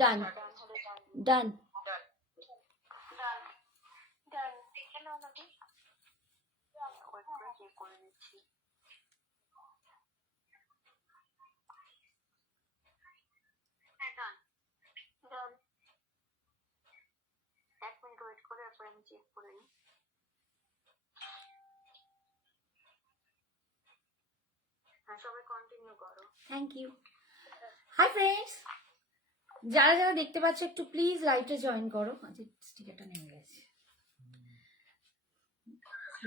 ডান ডান। Thank you. Hi friends, যারা যারা দেখতে পাচ্ছ একটু প্লিজ লাইভে জয়েন করো। আচ্ছা, স্টিকারটা নেমে গেছে।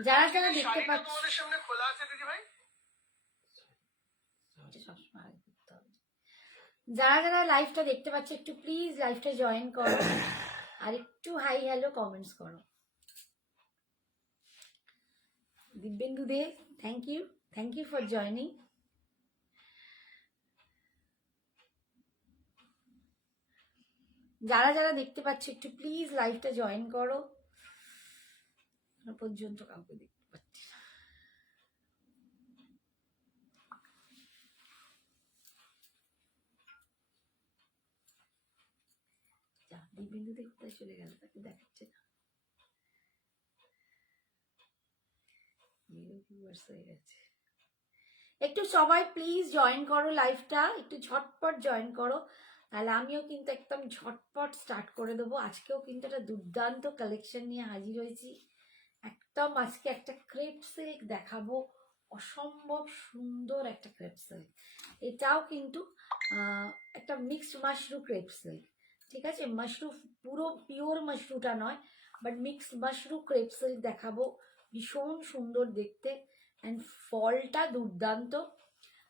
যারা যারা দেখতে পাচ্ছ, যারা যারা লাইভটা দেখতে পাচ্ছ একটু প্লিজ লাইভটা জয়েন করো আর একটু হাই হ্যালো কমেন্টস করো। দিব্যেন্দু দে, থ্যাংক ইউ ফর জয়নিং। যারা যারা দেখতে পাচ্ছ একটু প্লিজ লাইভটা জয়েন করো। পর্যন্ত কাউকে দেখতে পাচ্ছি না। দিব্যেন্দুতে কোথায় চলে গেল, তাকে দেখাচ্ছে না। হয়ে গেছে। একটু সবাই প্লিজ জয়েন করো লাইভটা, একটু ঝটপট জয়েন করো, তাহলে আমিও কিন্তু একদম ঝটপট স্টার্ট করে দেবো। আজকেও কিন্তু একটা দুর্দান্ত কালেকশন নিয়ে হাজির হয়েছি। একদম আজকে একটা ক্রেপ সিল্ক দেখাবো, অসম্ভব সুন্দর একটা ক্রেপ সিল্ক। এটাও কিন্তু একটা মিক্সড মাশরু ক্রেপ সিল্ক, ঠিক আছে? মাশরু পুরো পিওর মাশরুটা নয়, but mixed Mashru crepe silk দেখাবো। ভীষণ সুন্দর দেখতে, অ্যান্ড ফলটা দুর্দান্ত।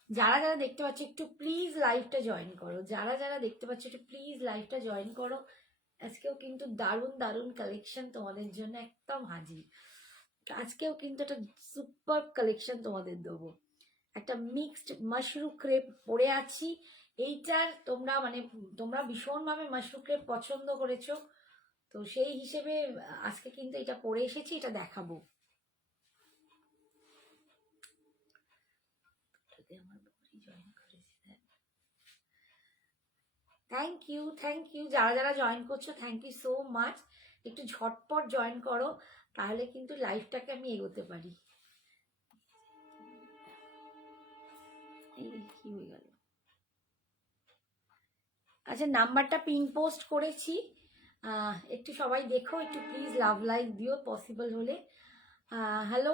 যারা যারা দেখতে পাচ্ছ একটু প্লিজ লাইভটা জয়েন করো। যারা যারা দেখতে পাচ্ছ একটু প্লিজ লাইভটা জয়েন করো। আজকেও কিন্তু দারুণ দারুণ কালেকশন তোমাদের জন্য একদম হাজির। আজকেও কিন্তু একটা সুপার কালেকশন তোমাদের দেবো। একটা মিক্সড মাশরু ক্রেপ পরে আছি। এইটার তোমরা ভীষণভাবে মাশরু ক্রেপ পছন্দ করেছো, তো সেই হিসেবে আজকে কিন্তু এটা পরে এসেছি, এটা দেখাবো। থ্যাংক ইউ যারা যারা জয়েন করছো, থ্যাংক ইউ সো মাচ। একটু ঝটপট জয়েন করো, তাহলে কিন্তু লাইফটাকে আমি এগোতে পারি। কি হয়ে গেল? আচ্ছা, নাম্বারটা পিন পোস্ট করেছি, একটু সবাই দেখো, একটু প্লিজ লাভ লাইক দিও পসিবল হলে। Hello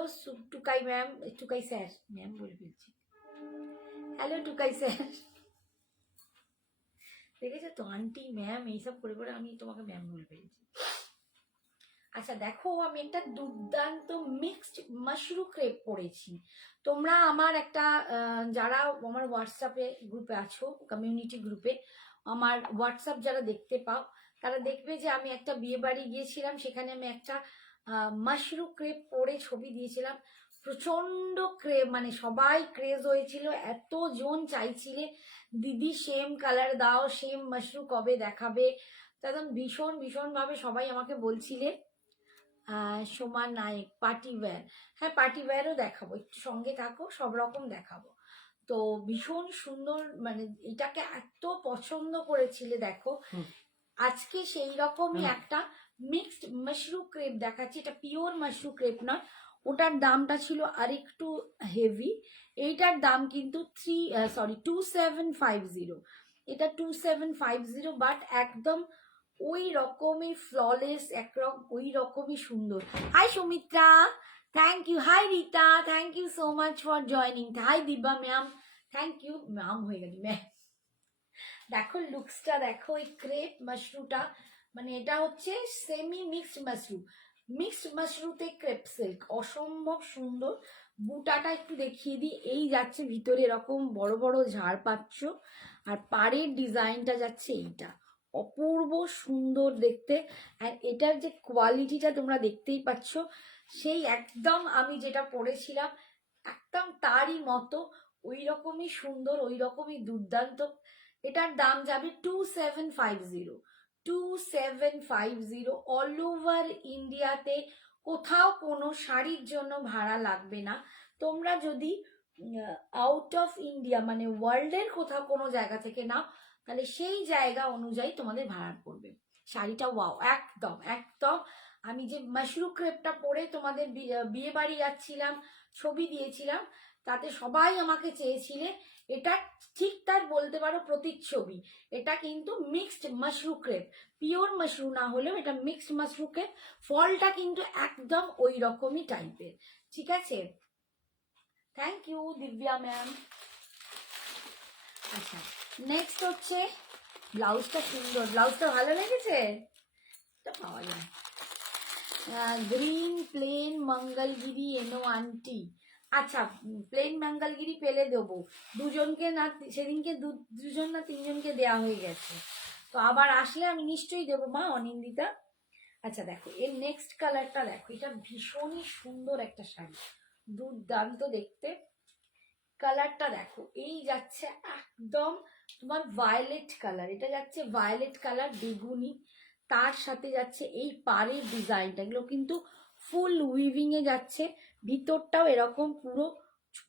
Tukai ma'am, Tukai sir, ma'am বলে ফেলছি। হ্যালো টুকাই স্যার, দেখেছো তো আন্টি ম্যাম এইসব করে করে আমি তোমাকে ম্যাম বলে ফেলছি। আচ্ছা দেখো, আমি একটা দুর্দান্ত মিক্সড মাশরু ক্রেপ পরেছি। তোমরা আমার একটা যারা আমার হোয়াটসঅ্যাপে গ্রুপে আছো, কমিউনিটি গ্রুপে আমার হোয়াটসঅ্যাপ যারা দেখতে পাও, তারা দেখবে যে আমি একটা বিয়ে বাড়ি গিয়েছিলাম, সেখানে আমি একটা মাশরু ক্রেপ পরে ছবি দিয়েছিলাম। প্রচন্ড মানে সবাই ক্রেজ হয়েছিল, এতজন চাইছিলে দিদি সেম কালার দাও, সেম মাশরু কবে দেখাবে। একদম ভীষণ ভাবে সবাই আমাকে বলছিলে। সোমা নায়ক, পার্টি ওয়্যার, হ্যাঁ পার্টি ওয়্যারও দেখাবো, একটু সঙ্গে থাকো, সব রকম দেখাবো। তো ভীষণ সুন্দর, মানে এটাকে এত পছন্দ করেছিলে, দেখো আজকে সেই রকমই একটা মিক্সড মাশরু ক্রেপ দেখাচ্ছি। এটা পিওর মাশরু ক্রেপ নয়, ওটার দামটা ছিল আর একটু হেভি। এইটার দাম কিন্তু 2750। এটা 2750, বাট একদম ওই রকমই ফ্ললেস, একরকম ওই রকমই সুন্দর। Hi Sumitra, thank you. Hi Rita, thank you so much for joining. Hi Divya ma'am, thank you. Ma'am হয়ে গেল ম্যাম। দেখো লুকসটা দেখো, এই ক্রেপ মাশরুটা, মানে এটা হচ্ছে সেমি মিক্সড মাশরু, মিক্সড মাশরুতে ক্রেপ সিল্ক, অসম্ভব সুন্দর। বুটাটা একটু দেখিয়ে দিই, এই যাচ্ছে ভিতরে এরকম বড় বড় ঝাড় পাচ্ছ, আর পাড়ের ডিজাইনটা যাচ্ছে এইটা, অপূর্ব সুন্দর দেখতে। আর এটার যে কোয়ালিটিটা তোমরা দেখতেই পাচ্ছ, সেই একদম আমি যেটা পরেছিলাম একদম তারই মতো, ওই রকমই সুন্দর, ওই রকমই দুর্দান্ত। এটার দাম যাবে 2750 অল ওভার ইন্ডিয়াতে। কোথাও কোনো শাড়ির জন্য ভাড়া লাগবে না। তোমরা যদি আউট অফ ইন্ডিয়া মানে ওয়ার্ল্ডের কোথাও কোনো জায়গা থেকে নাও, তাহলে সেই জায়গা অনুযায়ী তোমাদের ভাড়া পড়বে। শাড়িটা ওয়াও, একদম একদম। আমি যে মাশরু ক্রেপটা পরে তোমাদের বিয়ে বাড়ি যাচ্ছিলাম, ছবি দিয়েছিলাম, তাতে সবাই আমাকে চেয়েছিলে। এটা ঠিক তার বলতে পারো প্রতিচ্ছবি। এটা কিন্তু mixed Mashru crepe, pure Mashru না হলেও এটা মিক্সড মাশরু ক্রেপ। ফলটা কিন্তু একদম ওই রকমই টাইপের, ঠিক আছে। Thank you Divya ma'am. আচ্ছা, নেক্সট হচ্ছে ব্লাউজটা সুন্দর, ব্লাউজটা ভালো লেগেছে, এটা পাওয়া যায়। গ্রিন প্লেন মঙ্গলগিরি এনো আন্টি। আচ্ছা, প্লেন মঙ্গলগিরি পেলে দেবো দুজনকে, না সেদিনকে দুজন না তিনজনকে দেয়া হয়ে গেছে, তো আবার আসলে আমি নিশ্চয়ই দেবো মা অনিন্দিতা। আচ্ছা দেখো, এর নেক্সট কালারটা দেখো, এটা ভীষণই সুন্দর একটা শাড়ি, দুর্দান্ত দেখতে। কালারটা দেখো, এই যাচ্ছে একদম তোমার ভায়োলেট কালার, এটা যাচ্ছে ভায়োলেট কালার বেগুনি, তার সাথে যাচ্ছে এই পাড়ের ডিজাইনটা, এগুলো কিন্তু ফুল উইভিং এ যাচ্ছে, ভিতরটাও এরকম পুরো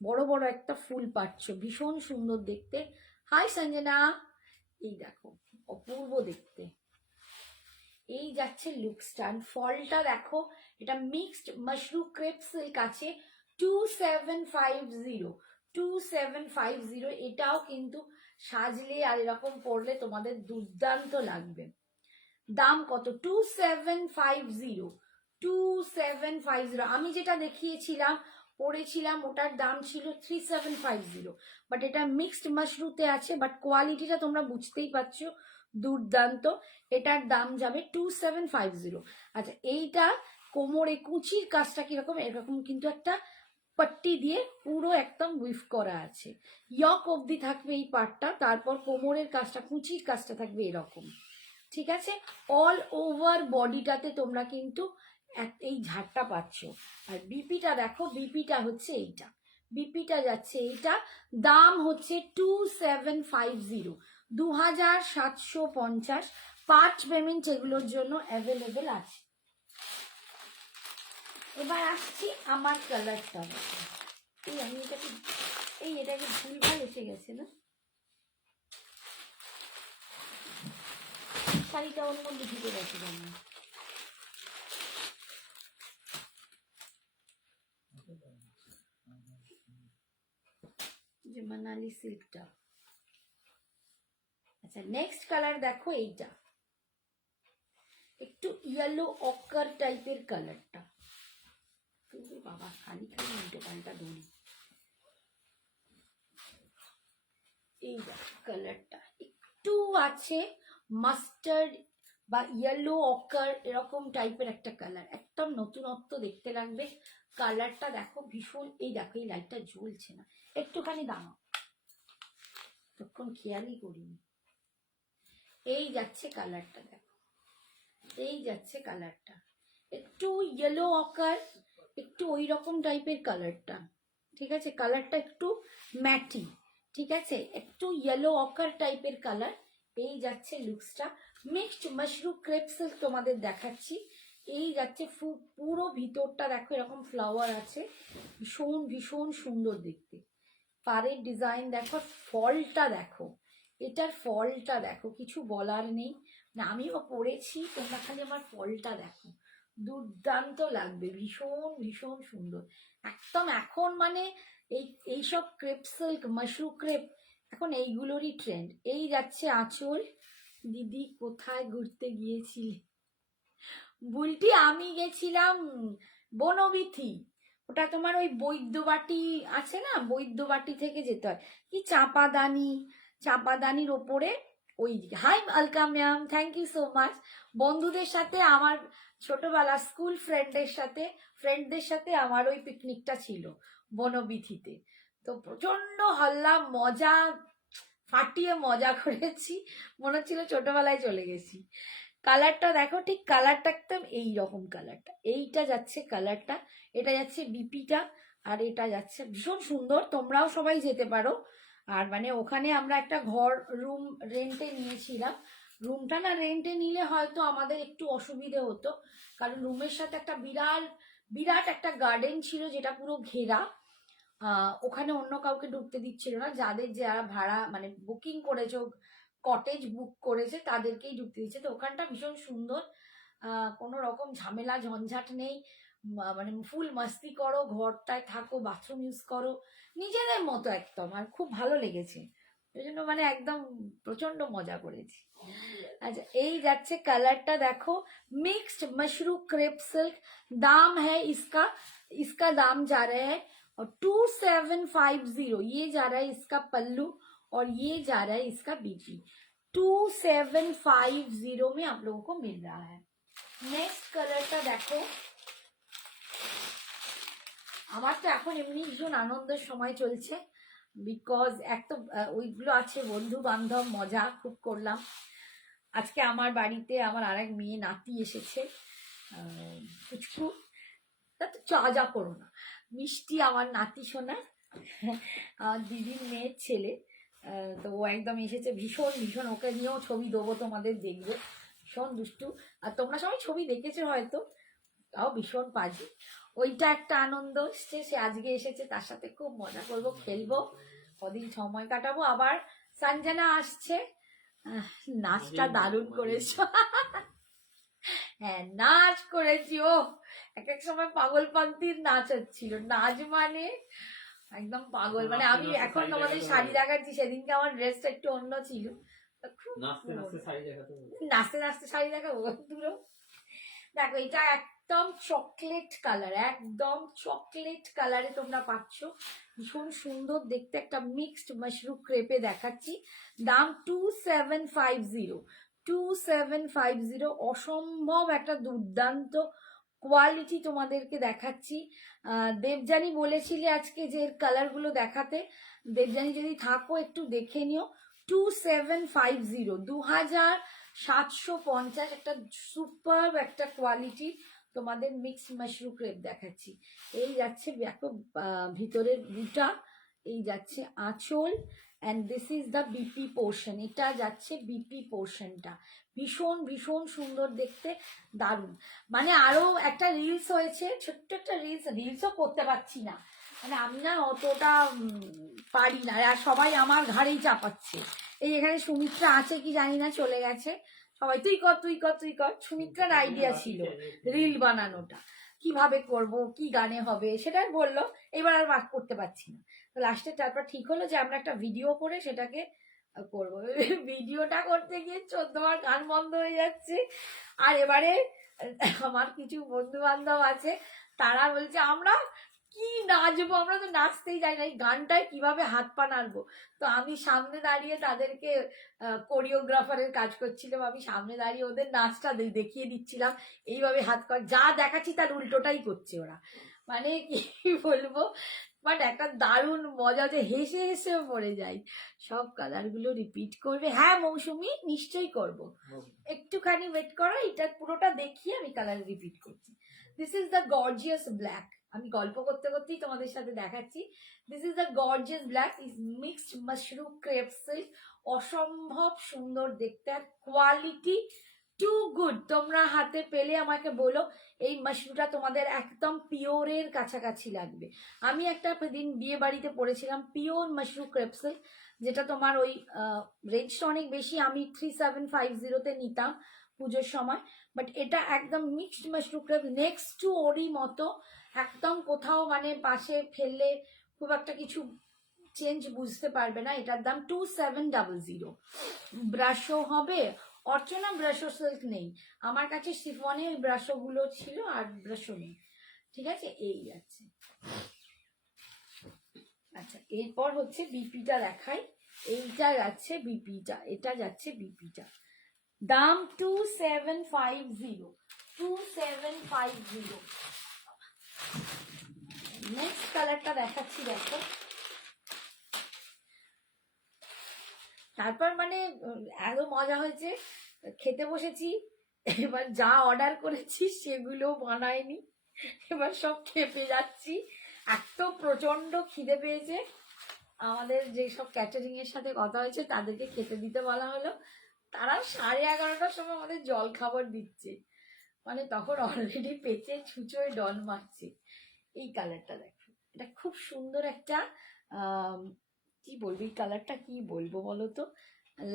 বড় বড় একটা ফুল পাচ্ছ, ভীষণ সুন্দর দেখতে। হাই সঞ্জনা, এই দেখো অপূর্ব দেখতে। এই যাচ্ছে লুকসটা, ফলটা দেখো, এটা মিক্সড মাশরু ক্রেপ সিল্ক আছে 2750, 2750। এটাও কিন্তু সাজলে আর এরকম পরলে তোমাদের দুর্দান্ত লাগবে। দাম কত? 2750, 2750। আমি যেটা দেখিয়েছিলাম পরেছিলাম ওটার দাম ছিল 3750, বাট এটা মিক্সড মাশরুতে আছে, বাট কোয়ালিটিটা তোমরা বুঝতেই পারছো দুর্দান্ত। এটার দাম যাবে 2750। আচ্ছা, এইটা কোমরে কুচির কাজটা কিরকম, এরকম কিন্তু একটা পট্টি দিয়ে পুরো একদম উইভ করা আছে, ইয়ক অবধি থাকবে এই পার্টটা, তারপর কোমরের কাজটা, কুচির কাজটা থাকবে এরকম, ঠিক আছে। অল ওভার বডিটাতে তোমরা কিন্তু এই ঝাড়টা পাচ্ছ। আর বিপিটা দেখো, বিপিটা হচ্ছে এইটা, বিপিটা যাচ্ছে এইটা, দাম হচ্ছে 2750, 2750। পার্ট পেমেন্ট এগুলোর জন্য অ্যাভেলেবেল আছে। এবার আসছি আমার কালারটা, এই আমি এটাকে এটাকে ভুলভাল এসে গেছে না, শাড়িটা অন্য দিকে গেছে জানি, যে মানালি সিল্কটা। আচ্ছা, নেক্সট কালার দেখো, এইটা একটু ইয়েলো অকার টাইপের কালারটা, বাবা খালি খালি উল্টো পাল্টা ধরি। এই দেখো কালারটা একটু আছে মাস্টার্ড বা ইয়েলো অকার এরকম টাইপের একটা কালার, একদম নতুনত্ব দেখতে লাগবে। কালারটা দেখো ভীষণ, এই দেখো এই লাইটটা জ্বলছে না, একটুখানি দাঁড়াও, তখন খেয়ালই করিনি। এই যাচ্ছে কালারটা দেখো, এই যাচ্ছে কালারটা, একটু ইয়েলো অকার, একটু ওই রকম টাইপের কালারটা, ঠিক আছে। কালারটা একটু ম্যাটি, ঠিক আছে, একটু ইয়েলো অকার টাইপের কালার। এই যাচ্ছে লুকসটা, মিক্সড মাশরু ক্রেপ সিল্ক তোমাদের দেখাচ্ছি। এই যাচ্ছে পুরো ভিতরটা দেখো এরকম ফ্লাওয়ার আছে, ভীষণ ভীষণ সুন্দর দেখতে। পাড়ের ডিজাইন দেখো, ফলটা দেখো, এটার ফলটা দেখো, কিছু বলার নেই না, আমিও পরেছি, তোমরা খালি আমার ফলটা দেখো, দুর্দান্ত লাগবে, ভীষণ ভীষণ সুন্দর একদম। এখন মানে এইসব ক্রেপ সিল্ক মাশরু ক্রেপ এখন এইগুলোরই ট্রেন্ড। এই যাচ্ছে আঁচল। দিদি কোথায় ঘুরতে গিয়েছিলে? বুলটি আমি গেছিলাম বনবিথি, ওটা তোমার ওই বৈদ্যবাটি আছে না, বৈদ্যবাটি থেকে যেতে হয়, কি চাপাদানির ওপরে ওই। Hi Alka ma'am, thank you so much. বন্ধুদের সাথে, আমার ছোটবেলা স্কুল ফ্রেন্ডদের সাথে আমার ওই পিকনিকটা ছিল বনবিথিতে, তো প্রচন্ড হল্লা মজা, ফাটিয়ে মজা করেছি, মনে হচ্ছিল ছোটবেলায় চলে গেছি। কালারটা দেখো, ঠিক কালারটা একদম এইরকম কালারটা, এইটা যাচ্ছে কালারটা, এটা যাচ্ছে বিপিটা, আর এটা যাচ্ছে ভীষণ সুন্দর। তোমরাও সবাই যেতে পারো। আর মানে ওখানে আমরা একটা রুম রেন্টে নিয়েছিলাম, রুমটা না রেন্টে নিলে হয়তো আমাদের একটু অসুবিধে হতো, কারণ রুমের সাথে একটা বিরাট একটা গার্ডেন ছিল যেটা পুরো ঘেরা। ওখানে অন্য কাউকে ঢুকতে দিচ্ছিল না, যারা ভাড়া মানে বুকিং করেছো কটেজ বুক করেছে তাদেরকেই ঢুকতে দিচ্ছে। তো ওখানটা ভীষণ সুন্দর, কোনো রকম ঝামেলা ঝঞ্ঝাট নেই, মানে ফুল মাস্তি করো, ঘরটায় থাকো, বাথরুম ইউজ করো নিজেদের মতো একদম, আর খুব ভালো লেগেছে। ওই জন্য মানে একদম প্রচন্ড মজা করেছি। আচ্ছা এই যাচ্ছে কালারটা দেখো, मिक्स्ड मशरूम क्रेप सिल्क। दाम है इसका, इसका दाम जा रहा है 2750। ये जा रहा है इसका पल्लू और ये जा रहा है इसका बीपी। 2750 में आप लोगों को मिल रहा है। नेक्स्ट कलरটা দেখো, আমার তো এখন এমনি ভীষণ আনন্দের সময় চলছে, বিকজ এক তো ওইগুলো আছে বন্ধু বান্ধব, মজা খুব করলাম। আজকে আমার বাড়িতে আমার আরেক মেয়ে নাতি এসেছে, পুচকু, তা তো যা করো না, মিষ্টি আমার নাতি শোনা, আমার দিদির মেয়ের ছেলে। তো ও একদম এসেছে, ভীষণ ভীষণ, ওকে নিয়েও ছবি দেবো তোমাদের, দেখবে ভীষণ দুষ্টু। আর তোমরা সবাই ছবি দেখেছো হয়তো, তাও ভীষণ পাজি। ওইটা একটা আনন্দ এসছে, সে আজকে এসেছে, তার সাথে খুব মজা করবো, খেলবো, কদিন সময় কাটাবো। আবার সঞ্জনা আসছে, নাচটা দারুণ করেছো। হ্যাঁ নাচ করেছি, ও এক এক সময় পাগলপন্থীর নাচ হচ্ছিল, নাচ মানে একদম পাগল। মানে আমি এখন তোমাদের শাড়ি দেখাচ্ছি, সেদিনকে আমার ড্রেসটা একটু অন্য ছিল, নাচতে নাচতে শাড়ি দেখাবো দূরও। দেখো এটা একদম চকলেট কালার, একদম চকলেট কালারে তোমরা পাচ্ছ, ভীষণ সুন্দর দেখতে, একটা মিক্সড মাশরুম ক্রেপে দেখাচ্ছি। দাম 2750, 2750, অসম্ভব একটা দুর্দান্ত কোয়ালিটি তোমাদেরকে দেখাচ্ছি। দেবযানী বলেছিলে আজকে যে এর কালারগুলো দেখাতে, দেবযানী যদি থাকো একটু দেখে নিও। 2750, 2750, একটা সুপার একটা কোয়ালিটি তোমাদের মিক্সড মাশরুম ক্রেপ দেখাচ্ছি। এই যাচ্ছে দেখো ভিতরের বুটা, এই যাচ্ছে আঁচল, and this is the BP portion, এটা যাচ্ছে বিপি পোর্শনটা, ভীষণ ভীষণ সুন্দর দেখতে, দারুণ। মানে আরো একটা রিলস হয়েছে, ছোট্ট একটা রিলসও করতে পারছি না, মানে আমি না অতটা পারি না, আর সবাই আমার ঘাড়েই চাপাচ্ছে। এই এখানে সুমিত্রা আছে কি জানি না, চলে গেছে, সবাই তুই কর তুই কর তুই কর। সুমিত্রার আইডিয়া ছিল রিল বানানোটা, কিভাবে করব, কি গানে হবে সেটাই বললো, এবার আর বাদ করতে পারছি না। তো লাস্টে তারপর ঠিক হলো যে আমরা একটা ভিডিও করে সেটাকে করবো। ভিডিওটা করতে গিয়ে 14বার গান বন্ধ হয়ে যাচ্ছে। আর এবারে আমার কিছু বন্ধু বান্ধব আছে, তারা বলছে আমরা কি নাচবো, আমরা তো নাচতেই যাই না, এই গানটায় কিভাবে হাত পা নাড়বো। তো আমি সামনে দাঁড়িয়ে তাদেরকে কোরিওগ্রাফারের কাজ করছিলাম, আমি সামনে দাঁড়িয়ে ওদের নাচটা দেখিয়ে দিচ্ছিলাম, এইভাবে হাত পা যা দেখাচ্ছি তার উল্টোটাই করছে ওরা, মানে কি বলবো, বাট একটা দারুণ মজা, যে হেসে হেসে মরে যাই। সব কালারগুলো রিপিট করবে? হ্যাঁ মৌসুমি, নিশ্চয়ই করব, একটুখানি ওয়েট করো, এটা পুরোটা দেখিয়ে আমি কালার রিপিট করছি। This is the gorgeous black, আমি গল্প করতে করতেই তোমাদের সাথে দেখাচ্ছি। This is the gorgeous black, is mixed mushroom crepe silk, অসম্ভব সুন্দর দেখতে, আর কোয়ালিটি টু গুড। তোমরা হাতে পেলে আমাকে বলো, এই মাশরুমটা তোমাদের একদম পিওরের কাছাকাছি লাগবে। আমি একটা দিন বিয়ে বাড়িতে পড়েছিলাম পিওর মাশরুম ক্রেপ সিল্ক, যেটা তোমার ওই রেঞ্জটা অনেক বেশি, আমি 3750-তে নিতাম পুজোর সময়, বাট এটা একদম mixed mushroom crepe, next to ওরই মতো, একদম কোথাও মানে পাশে ফেললে খুব একটা কিছু চেঞ্জ বুঝতে পারবে না। এটার দাম 2700। ব্রাশও হবে, অর্চনা ব্রাশও সিল্ক নেই আমার কাছে, শিফনে ওই ব্রাশগুলো ছিল, আর ব্রাশও নেই, ঠিক আছে। এই আছে, আচ্ছা এরপর হচ্ছে বিপিটা দেখাই, এইটা যাচ্ছে বিপিটা, এটা যাচ্ছে বিপিটা, দাম 2750, 2750। নেক্সট কালারটা দেখাচ্ছি দেখো, তারপর মানে এত মজা হয়েছে, খেতে বসেছি, এবার যা অর্ডার করেছি সেগুলো বানায়নি, এবার সব খেপে যাচ্ছি, এত প্রচন্ড খিদে পেয়েছে। আমাদের যেসব ক্যাটারিং এর সাথে কথা হয়েছে তাদেরকে খেতে দিতে বলা হলো, তারা 11:30টার সময় আমাদের জল খাবার দিচ্ছে, মানে তখন অলরেডি পেটে ছুঁচোয় ডন মারছে। এই কালারটা দেখো, এটা খুব সুন্দর একটা কি বলবো, এই কালারটা কি বলবো বলো তো,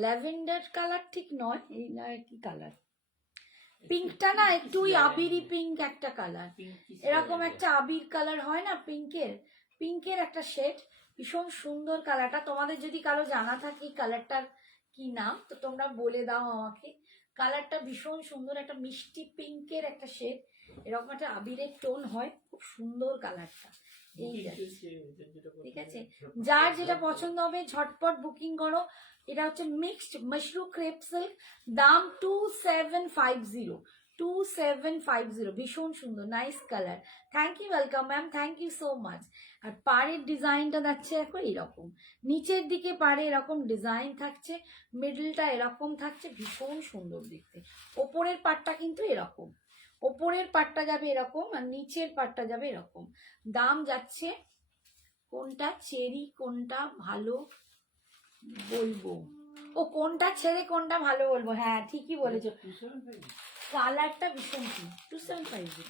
ল্যাভেন্ডার কালার ঠিক নয়, এই কি কালার, পিঙ্কটা না একটু আবিরি পিঙ্ক একটা কালার, এরকম একটা আবির কালার হয় না পিঙ্কের একটা শেড, ভীষণ সুন্দর কালারটা। তোমাদের যদি কারো জানা থাকে কালারটার কি নাম তো তোমরা বলে দাও আমাকে। কালারটা ভীষণ সুন্দর, একটা মিষ্টি পিঙ্কের একটা শেড, এরকম একটা আবিরের টোন হয়, খুব সুন্দর কালারটা। ঠিক আছে, যার যেটা পছন্দ হবে ঝটপট বুকিং করো। এটা হচ্ছে মিক্সড মাশরুম ক্রেপ সিল্ক, দাম 2750, 2750, ভীষণ সুন্দর, nice colour. Thank you, welcome ma'am, thank you so much. আর পাড়ের ডিজাইনটা যাচ্ছে এখন এরকম, নিচের দিকে পাড়ে এরকম ডিজাইন থাকছে, মিডলটা এরকম থাকছে, ভীষণ সুন্দর দেখতে। ওপরের পাটটা কিন্তু এরকম, ওপরের পাটটা যাবে এরকম আর নিচের পাটটা যাবে এরকম। দাম যাচ্ছে, কোনটা চেরি কোনটা ভালো বলবো, ও কোনটা ছেড়ে কোনটা ভালো বলবো, হ্যাঁ ঠিকই বলেছো, কালারটা ভীষণ কি 2750,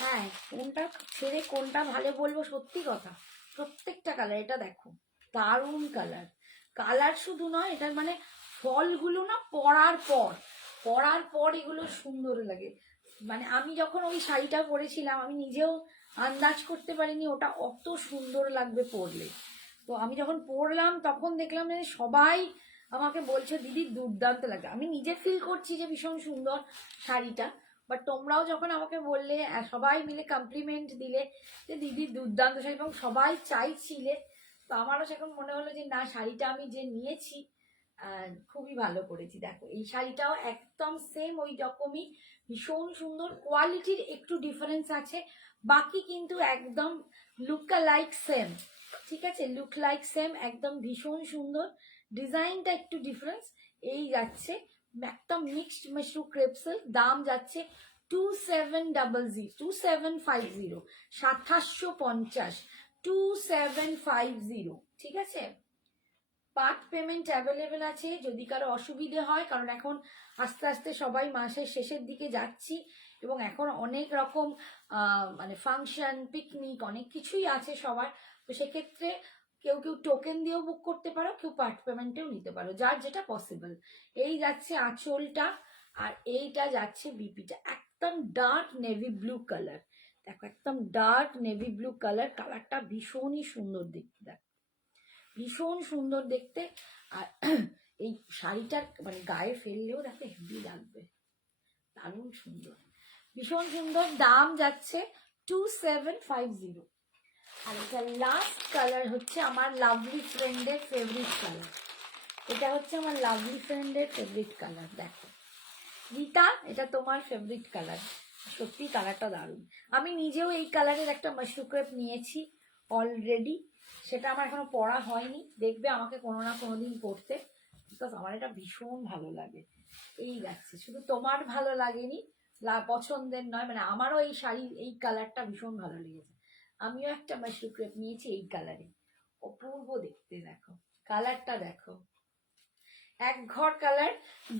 হ্যাঁ কোনটা ছেড়ে কোনটা ভালো বলবো, সত্যি কথা, প্রত্যেকটা কালার। এটা দেখো দারুণ কালার, কালার শুধু নয় এটার মানে ফলগুলো না পরার পর এগুলো সুন্দর লাগে। মানে আমি যখন ওই শাড়িটা পরেছিলাম আমি নিজেও আন্দাজ করতে পারিনি ওটা অত সুন্দর লাগবে পরলে। তো আমি যখন পরলাম তখন দেখলাম যে সবাই আমাকে বলছে দিদি দুর্দান্ত লাগে, আমি নিজে ফিল করছি যে ভীষণ সুন্দর শাড়িটা, বাট তোমরাও যখন আমাকে বললে সবাই মিলে কমপ্লিমেন্ট দিলে যে দিদি দুর্দান্ত শাড়ি, এবং সবাই চাইছিলে, তো আমারও সেরকম মনে হলো যে না শাড়িটা আমি যে নিয়েছি খুবই ভালো করেছি। দেখো এই শাড়িটাও একদম সেম ওই রকমই, ভীষণ সুন্দর, কোয়ালিটির একটু ডিফারেন্স আছে, বাকি কিন্তু একদম লুক লাইক সেম। ঠিক আছে, লুক লাইক সেম, একদম ভীষণ সুন্দর, ডিজাইনটা একটু ডিফারেন্স। এই যাচ্ছে একদম মিক্সড মাশরুম ক্রেপ সিল্ক, দাম যাচ্ছে 2750, 2750, 2750, 2750। ঠিক আছে, পার্ট পেমেন্ট অ্যাভেলেবেল আছে যদি কারো অসুবিধে হয়, কারণ এখন আস্তে আস্তে সবাই মাসের শেষের দিকে যাচ্ছি এবং এখন অনেক রকম মানে ফাংশন পিকনিক অনেক কিছুই আছে সবার, তো সেক্ষেত্রে কেউ টোকেন দিয়েও বুক করতে পারো, কেউ পার্ট পেমেন্টেও নিতে পারো, যার যেটা পসিবল। এই যাচ্ছে আঁচলটা, আর এইটা যাচ্ছে বিপিটা, একদম ডার্ক নেভি ব্লু কালার। দেখো একদম ডার্ক নেভি ব্লু কালার, কালারটা ভীষণই সুন্দর দেখতে, দেখো ভীষণ সুন্দর দেখতে। আর এই শাড়িটার মানে গায়ে ফেললেও দেখো হেভি লাগবে, দারুণ সুন্দর, ভীষণ সুন্দর। দাম যাচ্ছে 2750। আর এটা লাস্ট কালার হচ্ছে আমার লাভলি ফ্রেন্ডের ফেভারিট কালার, এটা হচ্ছে আমার লাভলি ফ্রেন্ডের ফেভারিট কালার। দেখো রীতা, এটা তোমার ফেভারিট কালার, সত্যি কালারটা দারুণ। আমি নিজেও এই কালারের একটা মাশরুম ক্রেপ নিয়েছি অলরেডি, সেটা আমার এখনো পরা হয়নি, দেখবে আমাকে কোনো না কোনো দিন পরতে, বিকজ আমার এটা ভীষণ ভালো লাগে। এই যাচ্ছে, শুধু তোমার ভালো লাগেনি পছন্দের নয়, মানে আমারও এই শাড়ির এই কালারটা ভীষণ ভালো লেগেছে, আমিও একটা মাশরুম ক্রেপ নিয়েছি এই কালারে, অপূর্ব দেখতে। দেখো কালারটা দেখো, এক ঘর কালার,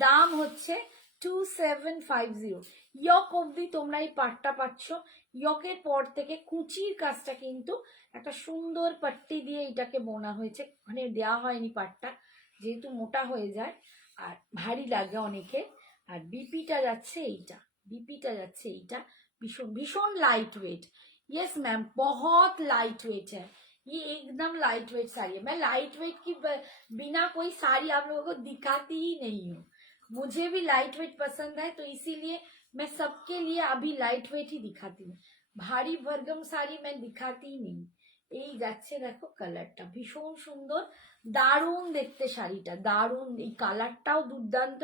দাম হচ্ছে 2750। ইয়ক অবধি তোমরা এই পাটটা পাচ্ছ, ইয়কের পর থেকে কুচির কাজটা কিন্তু একটা সুন্দর পাট্টি দিয়ে এটাকে বোনা হয়েছে, মানে দেওয়া হয়নি পাটটা, যেহেতু মোটা হয়ে যায় আর ভারী লাগে অনেকে। আর বিপিটা যাচ্ছে এইটা, বিপিটা যাচ্ছে এইটা, ভীষণ ভীষণ লাইট वेट। यस मैम बहुत लाइट वेट है, ये एकदम लाइट वेट साड़ी है। मैं लाइट वेट की बिना कोई साड़ी आप लोगों को दिखाती ही नहीं हूँ, मुझे भी लाइट वेट पसंद है, तो इसीलिए मैं सबके लिए अभी लाइट वेट ही दिखाती हूँ, भारी भरगम साड़ी मैं दिखाती ही नहीं। এই যাচ্ছে দেখো কালারটা ভীষণ সুন্দর, দারুণ দেখতে শাড়িটা, দারুণ, এই কালারটাও দুর্দান্ত।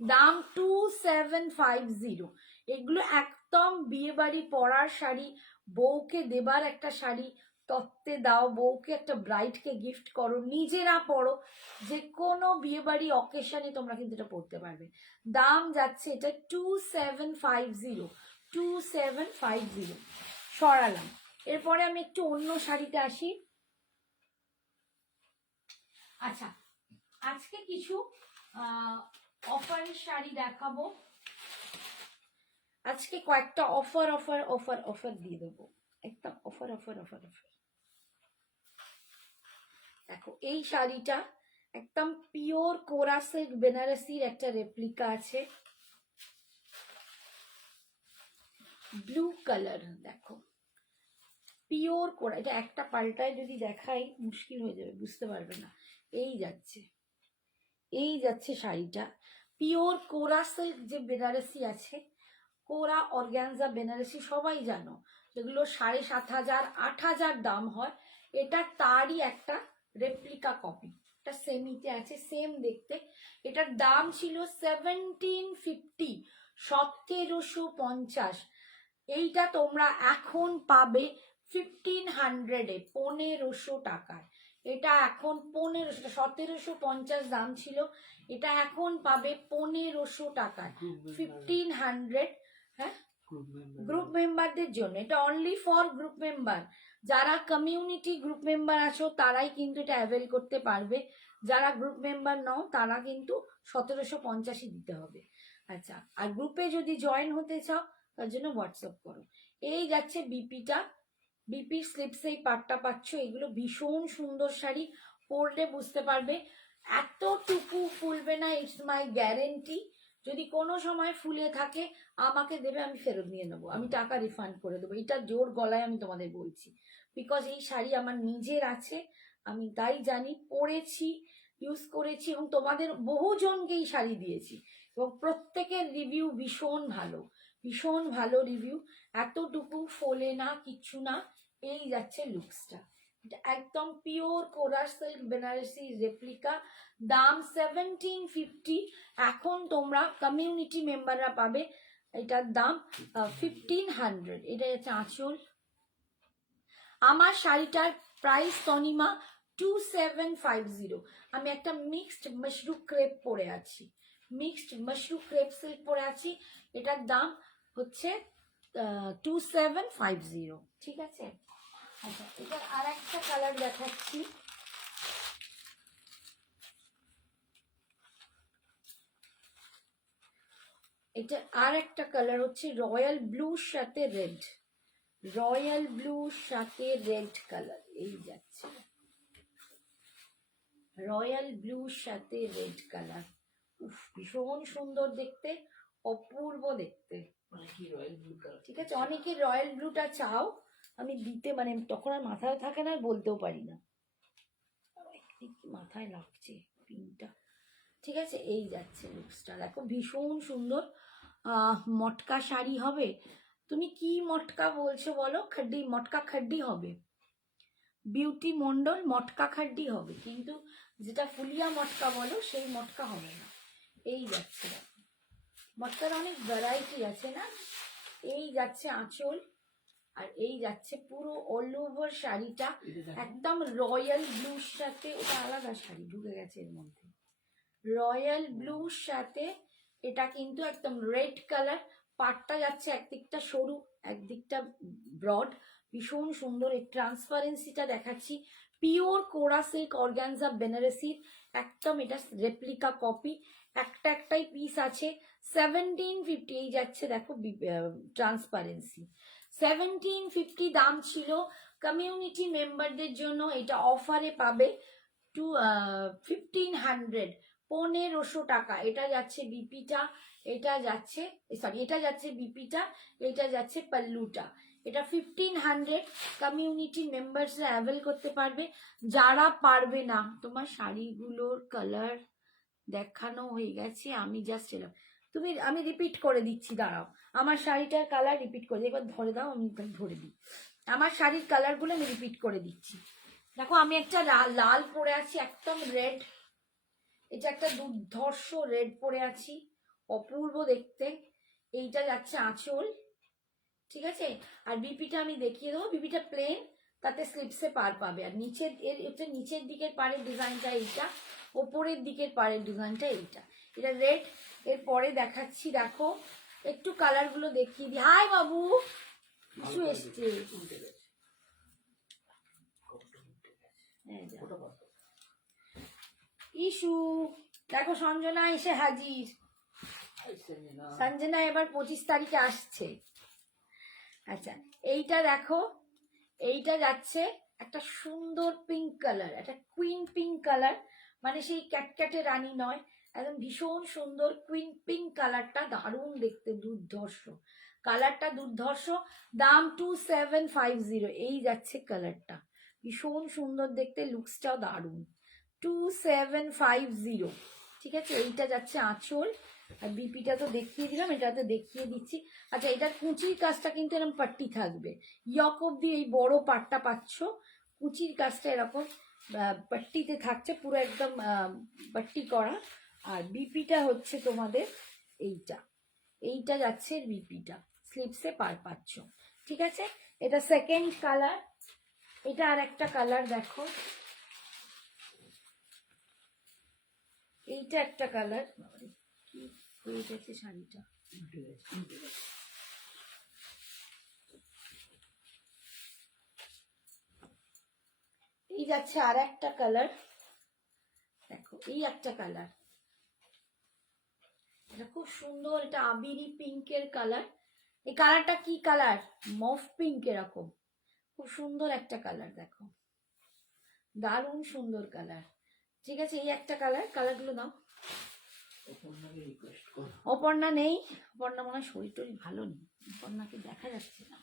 দাম 2750। এগুলো একদম বিয়ে বাড়ি পরার শাড়ি, বউকে দেবার একটা শাড়ি, তত্ত্বে দাও বউকে, একটা ব্রাইডকে গিফট করো, নিজেরা পরো, যে কোনো বিয়ে বাড়ি অকেশনে তোমরা কিন্তু এটা পরতে পারবে। দাম যাচ্ছে এটা 2750, 2750। সরালাম, এরপরে আমি একটু অন্য শাড়িতে আসি। আচ্ছা, আজকে কিছু অফারের শাড়ি দেখাবো, আজকে কয়েকটা অফার অফার অফার অফার দিয়ে দেবো, একদম অফার অফার অফার অফার। দেখো এই শাড়িটা একদম পিওর কোরা সিল্ক বেনারসির একটা রেপ্লিকা আছে, ব্লু কালার। দেখো পিওর কোরা, এটা একটা পাল্টায় যদি দেখাই মুশকিল হয়ে যাবে, বুঝতে পারবে না। এই যাচ্ছে, এই যাচ্ছে শাড়িটা। পিওর কোরা সিল্ক যে বেনারসি আছে, কোরা অর্গ্যানজা বেনারসি সবাই জানো, যেগুলো 7,500 8,000 দাম হয়, এটা তারই একটা রেপ্লিকা কপি। এটা সেমিতে আছে, সেম দেখতে। এটার দাম ছিল 1750, 1750। এইটা তোমরা এখন পাবে 1500-এ, 1500 টাকায়। এটা এখন 1500, 1750 দাম ছিল, এটা এখন পাবে 1500 টাকায়, 1500। হ্যাঁ, গ্রুপ মেম্বারদের জন্য, এটা অনলি ফর গ্রুপ মেম্বার। যারা কমিউনিটি গ্রুপ মেম্বার আছো তারাই কিন্তু এটা অ্যাভেল করতে পারবে, যারা গ্রুপ মেম্বার নও তারা কিন্তু 1750-ই দিতে হবে। আচ্ছা, আর গ্রুপে যদি জয়েন হতে চাও তার জন্য হোয়াটসঅ্যাপ করো। এই যাচ্ছে বিপিটা, বিপির স্লিপসে এই পাটটা পাচ্ছ, এগুলো ভীষণ সুন্দর শাড়ি, পরলে বুঝতে পারবে এতটুকু ফুলবে না, ইটস মাই গ্যারেন্টি। যদি কোনো সময় ফুলে থাকে আমাকে দেবে, আমি ফেরত নিয়ে নেবো, আমি টাকা রিফান্ড করে দেবো। এটা জোর গলায় আমি তোমাদের বলছি, বিকজ এই শাড়ি আমার নিজের আছে, আমি তাই জানি, পরেছি, ইউজ করেছি, এবং তোমাদের বহুজনকে এই শাড়ি দিয়েছি, এবং প্রত্যেকের রিভিউ ভীষণ ভালো, ভীষণ ভালো রিভিউ। এতটুকু ফোলে না, কিচ্ছু না। এই যাচ্ছে লুকসটা, এটা একদম পিওর কোরা সিল্ক বেনারসি রেপ্লিকা, দাম 1750। এখন তোমরা কমিউনিটি মেম্বাররা পাবে এটার দাম 1500। এটা হচ্ছে আঁচল। আমার শাড়িটার প্রাইস তনিমা 2750। আমি একটা মিক্সড মাশরু ক্রেপ পরে আছি, মিক্সড মাশরু ক্রেপ সিল্ক পরে আছি, এটার দাম হচ্ছে 2750। ঠিক আছে। আচ্ছা, এটার আর একটা কালার দেখাচ্ছি, এটা আর একটা কালার হচ্ছে রয়্যাল ব্লুর সাথে রেড, রয়্যাল ব্লুর সাথে রেড কালার। এই যাচ্ছে রয়্যাল ব্লুর সাথে রেড কালার, উফ ভীষণ সুন্দর দেখতে, অপূর্ব দেখতে। ঠিক আছে, অনেকে রয়্যাল ব্লুটা চাও, আমি দিতে মানে তখন আর মাথায় থাকে না, বলতেও পারি না, মাথায় লাগছে পিনটা। ঠিক আছে, এই যাচ্ছে লুকসটা, দেখো ভীষণ সুন্দর। মটকা শাড়ি হবে, তুমি কি মটকা বলছো বলো? খাড্ডি মটকা, খাড্ডি হবে, বিউটি মন্ডল মটকা খাড্ডি হবে, কিন্তু যেটা ফুলিয়া মটকা বলো সেই মটকা হবে না। এই যাচ্ছে, মটকার অনেক ভ্যারাইটি আছে না। এই যাচ্ছে আঁচল, আর এই যাচ্ছে পুরো অল ওভার শাড়িটা একদম রয়্যাল ব্লুর সাথে, এটা আলাদা শাড়ি ঢুকে গেছে এর মধ্যে, রয়্যাল ব্লুর সাথে এটা কিন্তু একদম রেড কালার। পাটটা যাচ্ছে একদিকটা সরু, একদিকটা ব্রড, ভীষণ সুন্দর। এই ট্রান্সপারেন্সিটা দেখাচ্ছি, পিওর কোরা সিল্ক অর্গ্যানজা বেনারসির, একদম এটা রেপ্লিকা কপি, একটা একটাই পিস আছে। 1750 এই যাচ্ছে, দেখো ট্রান্সপারেন্সি 1750 দাম ছিল। কমিউনিটি মেম্বারদের জন্য এটা অফারে পাবে 1500, 1500 টাকা। এটা যাচ্ছে বিপিটা, এটা যাচ্ছে, সরি এটা যাচ্ছে বিপিটা, এটা যাচ্ছে পাল্লুটা। এটা 1500, কমিউনিটি মেম্বার্সরা অ্যাভেল করতে পারবে। যারা পারবে না, তোমার শাড়িগুলোর কালার দেখানো হয়ে গেছে, আমি জাস্ট এলাম, আমি রিপিট করে দিচ্ছি, দাঁড়াও, আমার শাড়িটার কালার রিপিট করে দিই, একবার ধরে দাও, আমি ধরে দিই, আমার শাড়ির কালারগুলো আমি রিপিট করে দিচ্ছি। দেখো আমি একটা লাল পরে আছি, একদম রেড, এটা একটা দুর্ধর্ষ রেড পরে আছি, অপূর্ব দেখতে। এইটা যাচ্ছে আঁচল, ঠিক আছে। আর বিপিটা আমি দেখিয়ে দেবো, বিপিটা প্লেন, তাতে স্লিপসে পার পাবে, আর নিচের হচ্ছে নিচের দিকের পাড়ের ডিজাইনটা এইটা, ওপরের দিকের পাড়ের ডিজাইনটা এইটা, এটা রেড। এরপরে দেখাচ্ছি, দেখো একটু কালারগুলো দেখিয়ে দিই। হাই বাবু, কিছু এসছে, ইস্যু, দেখো সঞ্জনা এসে হাজির, সঞ্জনা এবার 25 তারিখে আসছে। আচ্ছা, এইটা দেখো, এইটা যাচ্ছে একটা সুন্দর পিঙ্ক কালার, একটা কুইন পিঙ্ক কালার, মানে সেই ক্যাটক্যাটে রানী নয়, একদম ভীষণ সুন্দর কুইন পিঙ্ক কালারটা, দারুণ দেখতে, দুর্ধর্ষ কালারটা, দুর্ধর্ষ। দাম 2750। এই যাচ্ছে কালারটা, ভীষণ সুন্দর দেখতে, লুকসটাও দারুণ। 2750, ঠিক আছে। এইটা যাচ্ছে আঁচল, আর বিপিটা তো দেখিয়ে দিলাম, এটাতে দেখিয়ে দিচ্ছি। আচ্ছা, এটার কুচির কাজটা কিন্তু এরকম পাট্টি থাকবে, ইয়ক অব্দি এই বড় পাটটা পাচ্ছ, কুচির কাজটা এরকম পাট্টিতে থাকছে, পুরো একদম পাট্টি করা। আর বিপিটা হচ্ছে তোমাদের এইটা, এইটা যাচ্ছে বিপিটা, স্লিপসে পাচ্ছ, ঠিক আছে। এটা সেকেন্ড কালার। এটা আর একটা কালার দেখো, এইটা একটা কালার। কি হয়ে গেছে শাড়িটা, এই যাচ্ছে আর একটা কালার, দেখো এই একটা কালার, এটা খুব সুন্দর, এটা আবিরি পিঙ্কের কালার। এই কালারটা কি কালার, মফ পিঙ্ক এরকম, খুব সুন্দর একটা কালার, দেখো দারুণ সুন্দর কালার, ঠিক আছে। এই একটা কালার, কালারগুলো দাও। অপর্ণা নেই, অপর্ণা মনে হয় শরীর টরীর ভালো নেই, অপর্ণাকে দেখা যাচ্ছে না।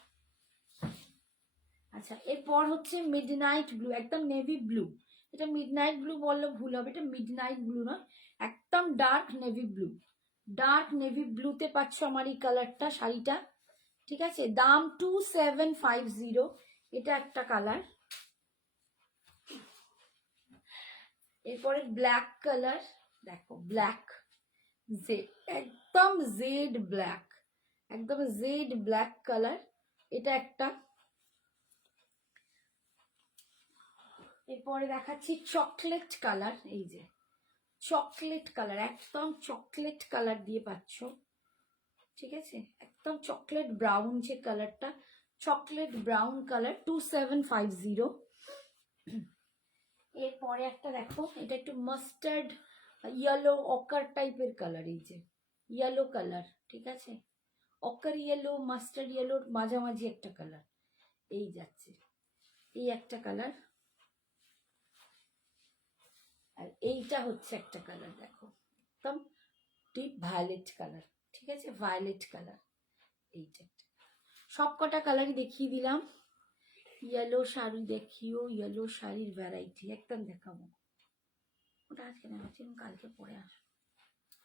আচ্ছা, এরপর হচ্ছে মিডনাইট ব্লু, একদম নেভি ব্লু। এটা মিডনাইট ব্লু বললে ভুল হবে, এটা মিডনাইট ব্লু নয়, একদম dark navy blue. Dark navy ব্লুতে পাচ্ছ আমার এই কালারটা, শাড়িটা, ঠিক আছে। দাম 2750। এটা একটা কালার। এরপরে ব্ল্যাক কালার, দেখো ব্ল্যাক, একদম জেড ব্ল্যাক, একদম জেড ব্ল্যাক কালার, এটা একটা। এরপরে দেখাচ্ছি চকলেট কালার, এই যে চকলেট কালার, একদম চকলেট কালার দিয়ে পাচ্ছ, ঠিক আছে, একদম চকলেট ব্রাউন যে কালারটা, চকলেট ব্রাউন কালার, 2750। এরপরে একটা দেখো, এটা একটু মাস্টার্ড ইয়েলো অকার টাইপের কালার, এই যে ইয়েলো কালার, ঠিক আছে, অকার ইয়েলো মাস্টার্ড ইয়েলোর মাঝামাঝি একটা কালার, এই যাচ্ছে, এই একটা কালার। আর এইটা হচ্ছে একটা কালার, দেখো একদম ডিপ ভায়োলেট কালার, ঠিক আছে, ভায়োলেট কালার, এইটা সব কটা কালারই দেখিয়ে দিলাম। ইয়েলো শাড়ি দেখিও, ইয়েলো শাড়ির ভ্যারাইটি একদম দেখাবো, ওটা আজকে না, কালকে পরে আস,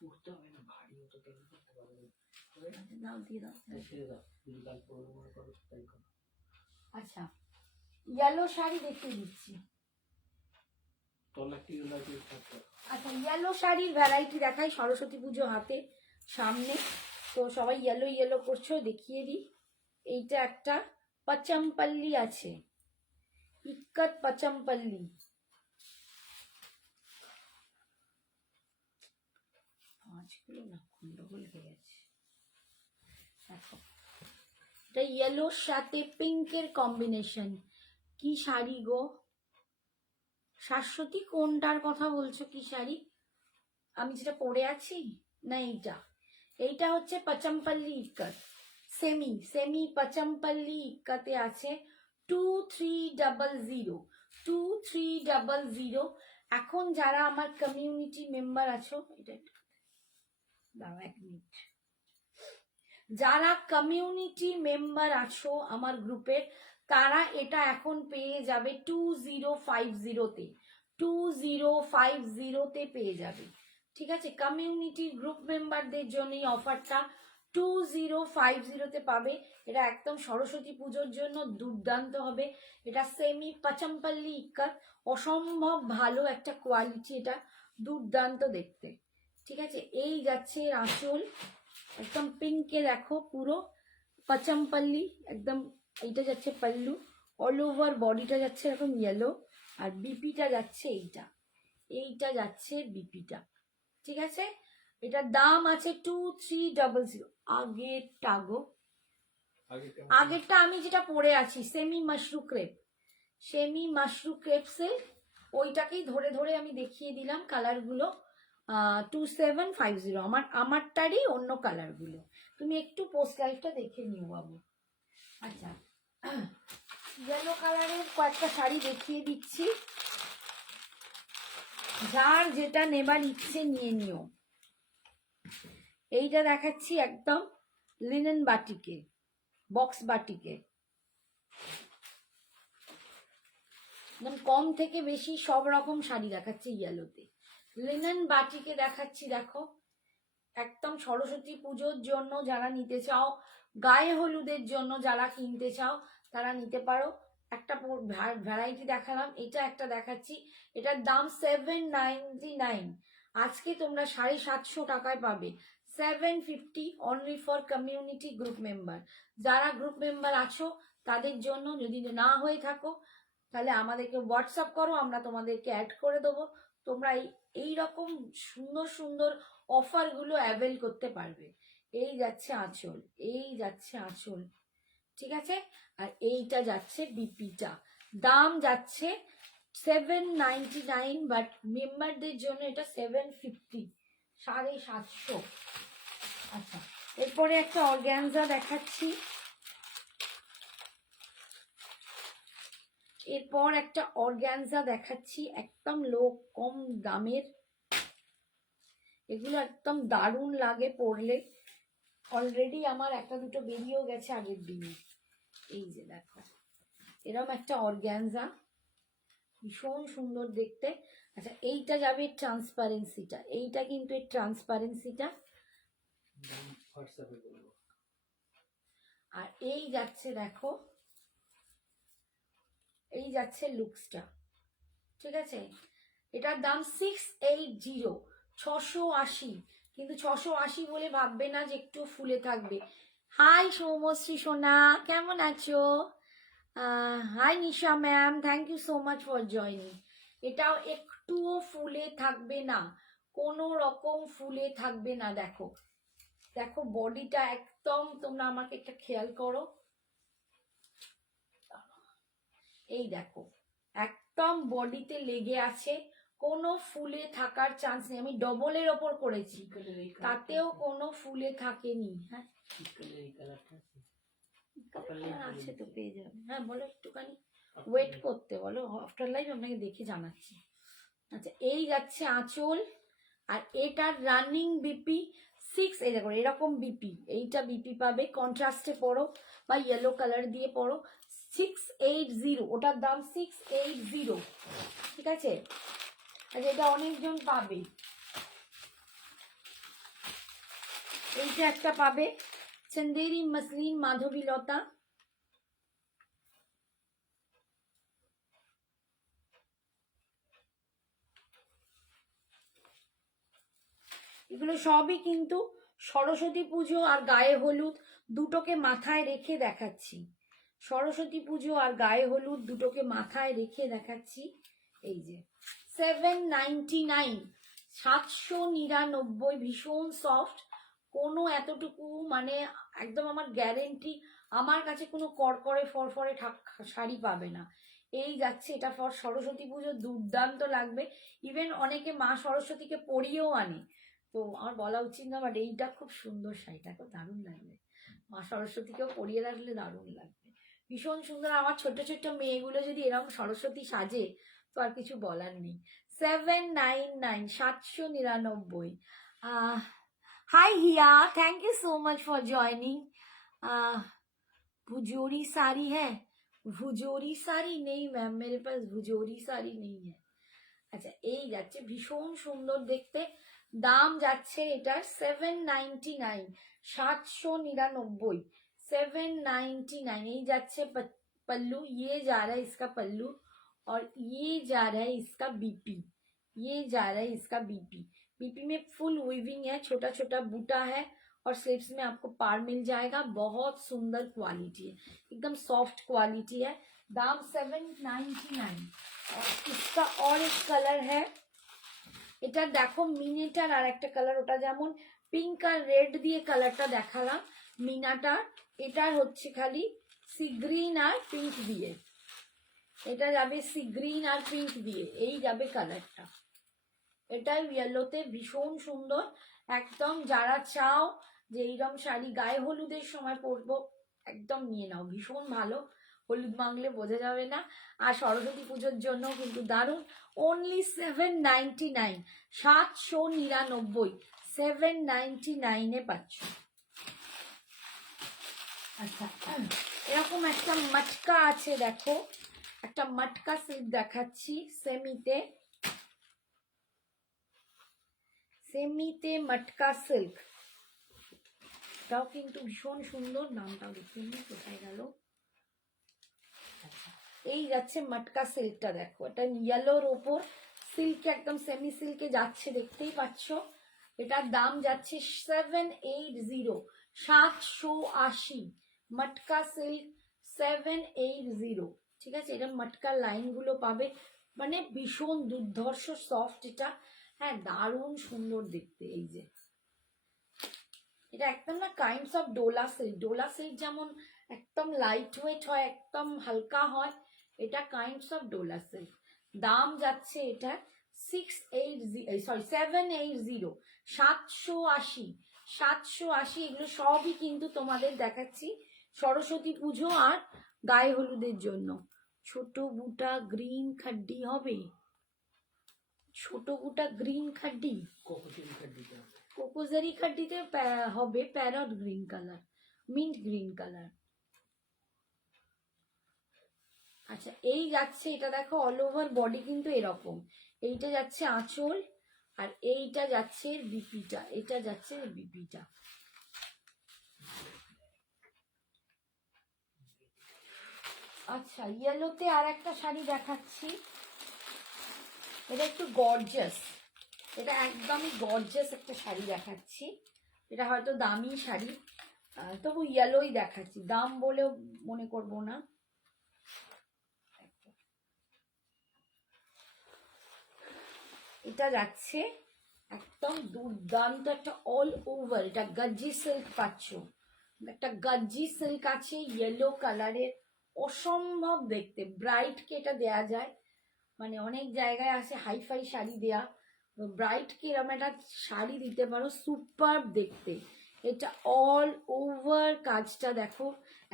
পড়তে হবে না, ভারী হতো কেন করতে পারবে, দাও দিয়ে দাও, আচ্ছা ইয়েলো শাড়ি দেখিয়ে দিচ্ছি। আচ্ছা, ইয়েলো শাড়ির ভ্যারাইটি দেখাই, সরস্বতী পুজো হাতে সামনে, তো সবাই ইয়েলো ইয়েলো করছো, দেখিয়ে দিই। এইটা একটা পচমপল্লি আছে, ইক্কত পচমপল্লি, পাঁচগুলো না গন্ডগোল হয়ে গেছে, দেখো এটা ইয়েলোর সাথে পিঙ্কের কম্বিনেশন, কি শাড়ি গো শাশ্বতী, কোনটার কথা বলছো, কি শাড়ি, আমি যেটা পরে আছি না এইটা, এইটা হচ্ছে পচমপল্লি ইক্কত, সেমি সেমি পচমপল্লি ইক্কতে আছে 2300, 2300। এখন যারা আমার কমিউনিটি মেম্বার আছো, এটা দাও এক মিনিট, যারা কমিউনিটি মেম্বার আছো আমার গ্রুপের, তারা এটা এখন পেয়ে যাবে 2050-তে, 2050-তে পেয়ে যাবে, ঠিক আছে। কমিউনিটি গ্রুপ মেম্বারদের জন্য এই অফারটা 2050-তে পাবে। এটা একদম সরস্বতী পুজোর জন্য দুর্দান্ত হবে। এটা সেমি পচমপল্লি ইক্কত, অসম্ভব ভালো একটা কোয়ালিটি, এটা দুর্দান্ত দেখতে, ঠিক আছে। এই যাচ্ছে আঁচল, একদম পিঙ্কে দেখো, পুরো পচমপল্লি একদম, এইটা যাচ্ছে পাল্লু, অল ওভার বডিটা যাচ্ছে এরকম ইয়েলো, আর বিপিটা যাচ্ছে এইটা, এইটা যাচ্ছে বিপিটা, ঠিক আছে। এটার দাম আছে 2300। আগেরটা গো, আগেরটা আমি যেটা পরে আছি semi mashru crepe, semi mashru ক্রেপসে, ওইটাকেই ধরে ধরে আমি দেখিয়ে দিলাম কালারগুলো। 2750 আমারটারই অন্য কালারগুলো, তুমি একটু পোস্ট লাইভটা দেখে নিও বাবু। আচ্ছা, ইয়েলো কালারের কয়েকটা শাড়ি দেখিয়ে দিচ্ছি, যার যেটা নেবার ইচ্ছে নিয়ে নিও। এইটা দেখাচ্ছি একদম লিনেন বাটিকে, বক্স বাটিকে, একদম কম থেকে বেশি সব রকম শাড়ি দেখাচ্ছে ইয়েলোতে। লিনেন বাটিকে দেখাচ্ছি, দেখো একদম সরস্বতী পুজোর জন্য যারা নিতে চাও, গায়ে হলুদের জন্য যারা কিনতে চাও তারা নিতে পারো। একটা ভ্যারাইটি দেখালাম, এটা একটা দেখাচ্ছি, এটার দাম 799। আজকে তোমরা 750 টাকায় পাবে। 750 only for community group member. যারা গ্রুপ মেম্বার আছো তাদের জন্য, যদি না হয়ে থাকো তাহলে আমাদেরকে হোয়াটসঅ্যাপ করো, আমরা তোমাদেরকে অ্যাড করে দেবো। তোমরা এই রকম সুন্দর সুন্দর অফারগুলো অ্যাভেল করতে পারবে। এই যাচ্ছে আঁচল, এই যাচ্ছে আঁচল, ঠিক আছে। আর এইটা যাচ্ছে বিপিটা, দাম যাচ্ছে 799, বাট মেম্বারদের জন্য এটা 750, 750। আচ্ছা, এরপরে একটা অর্গ্যানজা দেখাচ্ছি, এরপর একটা অর্গ্যানজা দেখাচ্ছি একদম কম দামের। এগুলো একদম দারুণ লাগে পরলে, অলরেডি আমার একটা দুটো বেরিয়েও গেছে আগের দিনে। এই যে দেখো এরকম একটা অর্গ্যানজা, ভীষণ সুন্দর দেখতে। আচ্ছা, এইটা যাবে ট্রান্সপারেন্সিটা, এইটা কিন্তু এর ট্রান্সপারেন্সিটা, আর এই যাচ্ছে দেখো, এই যাচ্ছে লুকসটা, ঠিক আছে। এটার দাম 680, 680। কিন্তু 680 বলে ভাববে না যে একটু ফুলে থাকবে। হাই সৌমশ্রী সোনা, কেমন আছো? Hi Nisha ma'am, thank you so much for joining. এটাও একটুও ফুলে থাকবে না, কোনো রকম ফুলে থাকবে না। দেখো দেখো বডিটা একদম, তোমরা আমাকে একটা খেয়াল করো, এই দেখো একদম বডিতে লেগে আছে, কোনো ফুলে থাকার চান্স নেই। আমি ডবলের ওপর করেছি, তাতেও কোনো ফুলে থাকেনি। হ্যাঁ আছে তো, পেয়ে যাবে। হ্যাঁ বলো, একটুখানি ওয়েট করতে বলো, আফটার লাইভ আপনাকে দেখে জানাচ্ছি। আচ্ছা, এই যাচ্ছে আঁচল, আর এটার রানিং বিপি 6। এই দেখো এরকম বিপি, এইটা বিপি পাবে, কন্ট্রাস্টে পড়ো বা ইয়েলো কালার দিয়ে পড়ো। 680, ওটার দাম 680, ঠিক আছে। আচ্ছা, এটা অনেকজন পাবে। এইটা একটা পাবে, চন্দেরি মসলিন মাধবীলতা, এগুলো সবই কিন্তু সরস্বতী পুজো আর গায়ে হলুদ দুটোকে মাথায় রেখে দেখাচ্ছি। সরস্বতী পুজো আর গায়ে হলুদ দুটোকে মাথায় রেখে দেখাচ্ছি। এই যে 799, 799, ভীষণ সফট, কোনো এতটুকু মানে একদম আমার গ্যারেন্টি, আমার কাছে কোনো করকরে ফরফরে শাড়ি পাবে না। এই যাচ্ছে, এটা ফর সরস্বতী পুজো দুর্দান্ত লাগবে। ইভেন অনেকে মা সরস্বতীকে পরিয়েও আনে, তো আমার বলা উচিত না, বাট এইটা খুব সুন্দর শাড়িটা, খুব দারুণ লাগবে। মা সরস্বতীকেও পরিয়ে রাখলে দারুণ লাগবে, ভীষণ সুন্দর। আমার ছোট্ট ছোট্ট মেয়েগুলো যদি এরকম সরস্বতী সাজে তো আর কিছু বলার নেই। 799, 799। Hi Hiya, thank you so much for joining. Bhujodi sari है? भुजोरी साड़ी नहीं मैम, मेरे पास भुजोरी साड़ी नहीं है। আচ্ছা, এই যাচ্ছে ভীষণ সুন্দর দেখতে, দাম যাচ্ছে এটার 799, 799, 799। এই যাচ্ছে पल्लू, ये जा रहा है इसका पल्लू, और ये जा रहा है इसका बीपी, ये जा रहा है इसका बीपी। बीपी में फुल वीविंग है, छोटा छोटा बूटा है, और स्लीव्स में आपको पार मिल जाएगा। बहुत सुंदर क्वालिटी है, एकदम सॉफ्ट क्वालिटी है। दाम 799। और इसका और एक कलर है, এটা দেখো মিনেটার আর একটা কালার, ওটা যেমন পিঙ্ক আর রেড দিয়ে কালারটা দেখালাম মিনাটার, এটার হচ্ছে খালি সি গ্রিন আর পিঙ্ক দিয়ে, এটা যাবে সি গ্রিন আর পিঙ্ক দিয়ে, এই যাবে কালারটা। এটাই ইয়েলোতে ভীষণ সুন্দর, একদম যারা চাও যে এইরকম শাড়ি গায়ে হলুদের সময় পরবো একদম নিয়ে নাও, ভীষণ ভালো। হলুদ মাখলে বোঝা যাবে না। আর সরস্বতী পুজোর জন্য কিন্তু দারুণ, অনলি 799, 799, 799 পাচ্ছ। আচ্ছা, এরকম একটা মটকা আছে, দেখো একটা মটকা সিল্ক দেখাচ্ছি, সেমিতে মটকা সিল্ক, এটাও কিন্তু ভীষণ সুন্দর। নামটাও দেখিনি, কোথায় গেল? এই যাচ্ছে মটকা সিল্কটা, দেখো এটা ইয়েলোর ওপর সিল্কে, একদম সেমি সিল্কে যাচ্ছে, দেখতেই পাচ্ছ। এটার দাম যাচ্ছে 780, 780, মটকা সিল্ক 780। ঠিক আছে, এটা মটকার লাইনগুলো পাবে, মানে ভীষণ দুর্ধর্ষ সফট এটা। হ্যাঁ, দারুণ সুন্দর দেখতে। এই যে এটা একদম না kinds of Dola silk, Dola silk যেমন একদম লাইট ওয়েট হয়, একদম হালকা হয়, এটা কাইন্ডস অফ ডোলা সিল্ক। দাম যাচ্ছে এটা 780, 780, 780। এগুলো সবই কিন্তু তোমাদের দেখাচ্ছি সরস্বতী পুজো আর গায়ে হলুদের জন্য। ছোট বুটা গ্রিন খাড্ডি হবে, ছোট বুটা গ্রিন খাড্ডি, কোকোজারি খাড্ডিতে হবে parrot green colour, mint green colour. আচ্ছা, এই যাচ্ছে, এটা দেখো অল ওভার বডি কিন্তু এরকম, এইটা যাচ্ছে আঁচল, আর এইটা যাচ্ছে বিপিটা, এটা যাচ্ছে বিপিটা। আচ্ছা, ইয়েলোতে আর একটা শাড়ি দেখাচ্ছি, এটা একটু গর্জাস, এটা একদমই গর্জাস একটা শাড়ি দেখাচ্ছি। এটা হয়তো দামি শাড়ি, তবু ইয়েলোই দেখাচ্ছি, দাম বলেও মনে করব না। এটা যাচ্ছে একদম দুর্দান্ত একটা অল ওভার, এটা গজ্জি সিল্ক পাচ্ছ, একটা গজ্জি সিল্ক আছে ইয়েলো কালারের, অসম্ভব দেখতে। ব্রাইটকে এটা দেয়া যায়, মানে অনেক জায়গায় আছে হাইফাই শাড়ি দেয়া, ব্রাইটকে এরকম একটা শাড়ি দিতে পারো, সুপার দেখতে। এটা অল ওভার কাজটা দেখো,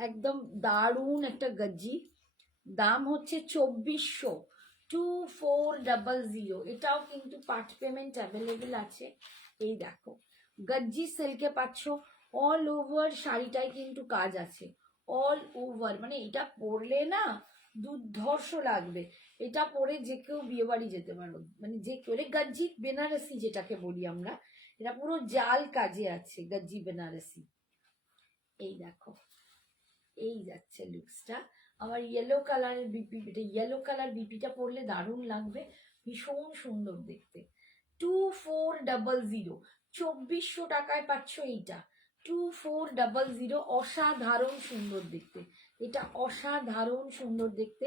একদম দারুণ একটা গজ্জি। দাম হচ্ছে 2400, 2400। এটাও কিন্তু পার্ট পেমেন্ট অ্যাভেলেবেল আছে। এই দেখো গজ্জি সিল্কে পাচ্ছ, অল ওভার শাড়িটায় কিন্তু কাজ আছে, অল ওভার, মানে এটা পরলে না দুর্ধর্ষ লাগবে। এটা পরে যে কেউ বিয়ে বাড়ি যেতে পারো, মানে যে কেউ, গজ্জি বেনারসি যেটাকে বলি আমরা, এটা পুরো জাল কাজে আছে গজ্জি বেনারসি। এই দেখো, এই যাচ্ছে লুকসটা। আমার ইয়েলো কালারের বিপি, এটা ইয়েলো কালার বিপিটা পরলে দারুণ লাগবে, ভীষণ সুন্দর দেখতে। 2400, 2400 টাকায় পাচ্ছ এইটা, 2400, অসাধারণ সুন্দর দেখতে, এটা অসাধারণ সুন্দর দেখতে।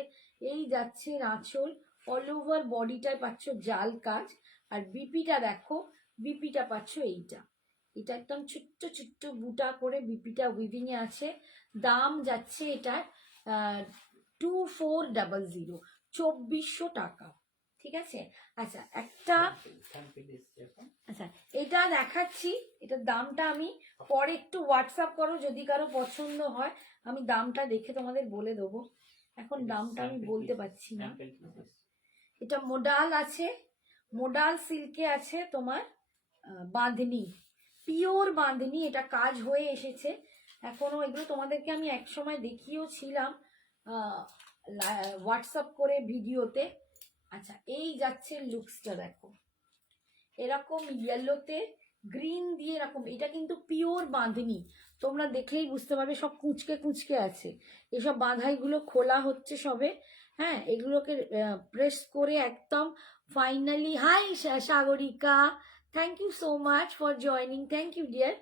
এই যাচ্ছে আঁচল, অল ওভার বডিটায় পাচ্ছ জাল কাজ, আর বিপিটা দেখো, বিপিটা পাচ্ছ এইটা, এটা একদম ছোট্ট ছোট্ট বুটা করে বিপিটা উইভিং এ আছে। দাম যাচ্ছে এটা 2400, 2400 টাকা। ঠিক আছে, আচ্ছা একটা, আচ্ছা এটা দেখাচ্ছি, এটার দামটা আমি পরে একটু হোয়াটসঅ্যাপ করো, যদি কারো পছন্দ হয় আমি দামটা দেখে তোমাদের বলে দেবো, এখন দামটা আমি বলতে পারছি না। এটা মোডাল আছে, মোডাল সিল্কে আছে তোমার বাঁধনি, পিওর বাঁধনি, এটা কাজ হয়ে এসেছে এখনো। এগুলো তোমাদেরকে আমি এক সময় দেখিয়েও ছিলাম হোয়াটসঅ্যাপ করে ভিডিওতে। আচ্ছা, এই যাচ্ছে লুকসটা দেখো, এরকম ইয়েলোতে গ্রিন দিয়ে এরকম, এটা কিন্তু পিওর বাঁধনি, তোমরা দেখলেই বুঝতে পারবে, সব কুঁচকে কুঁচকে আছে, এসব বাঁধাইগুলো খোলা হচ্ছে সবে। হ্যাঁ, এগুলোকে প্রেস করে একদম finally, hi Sagarika, thank you so much for joining, thank you dear.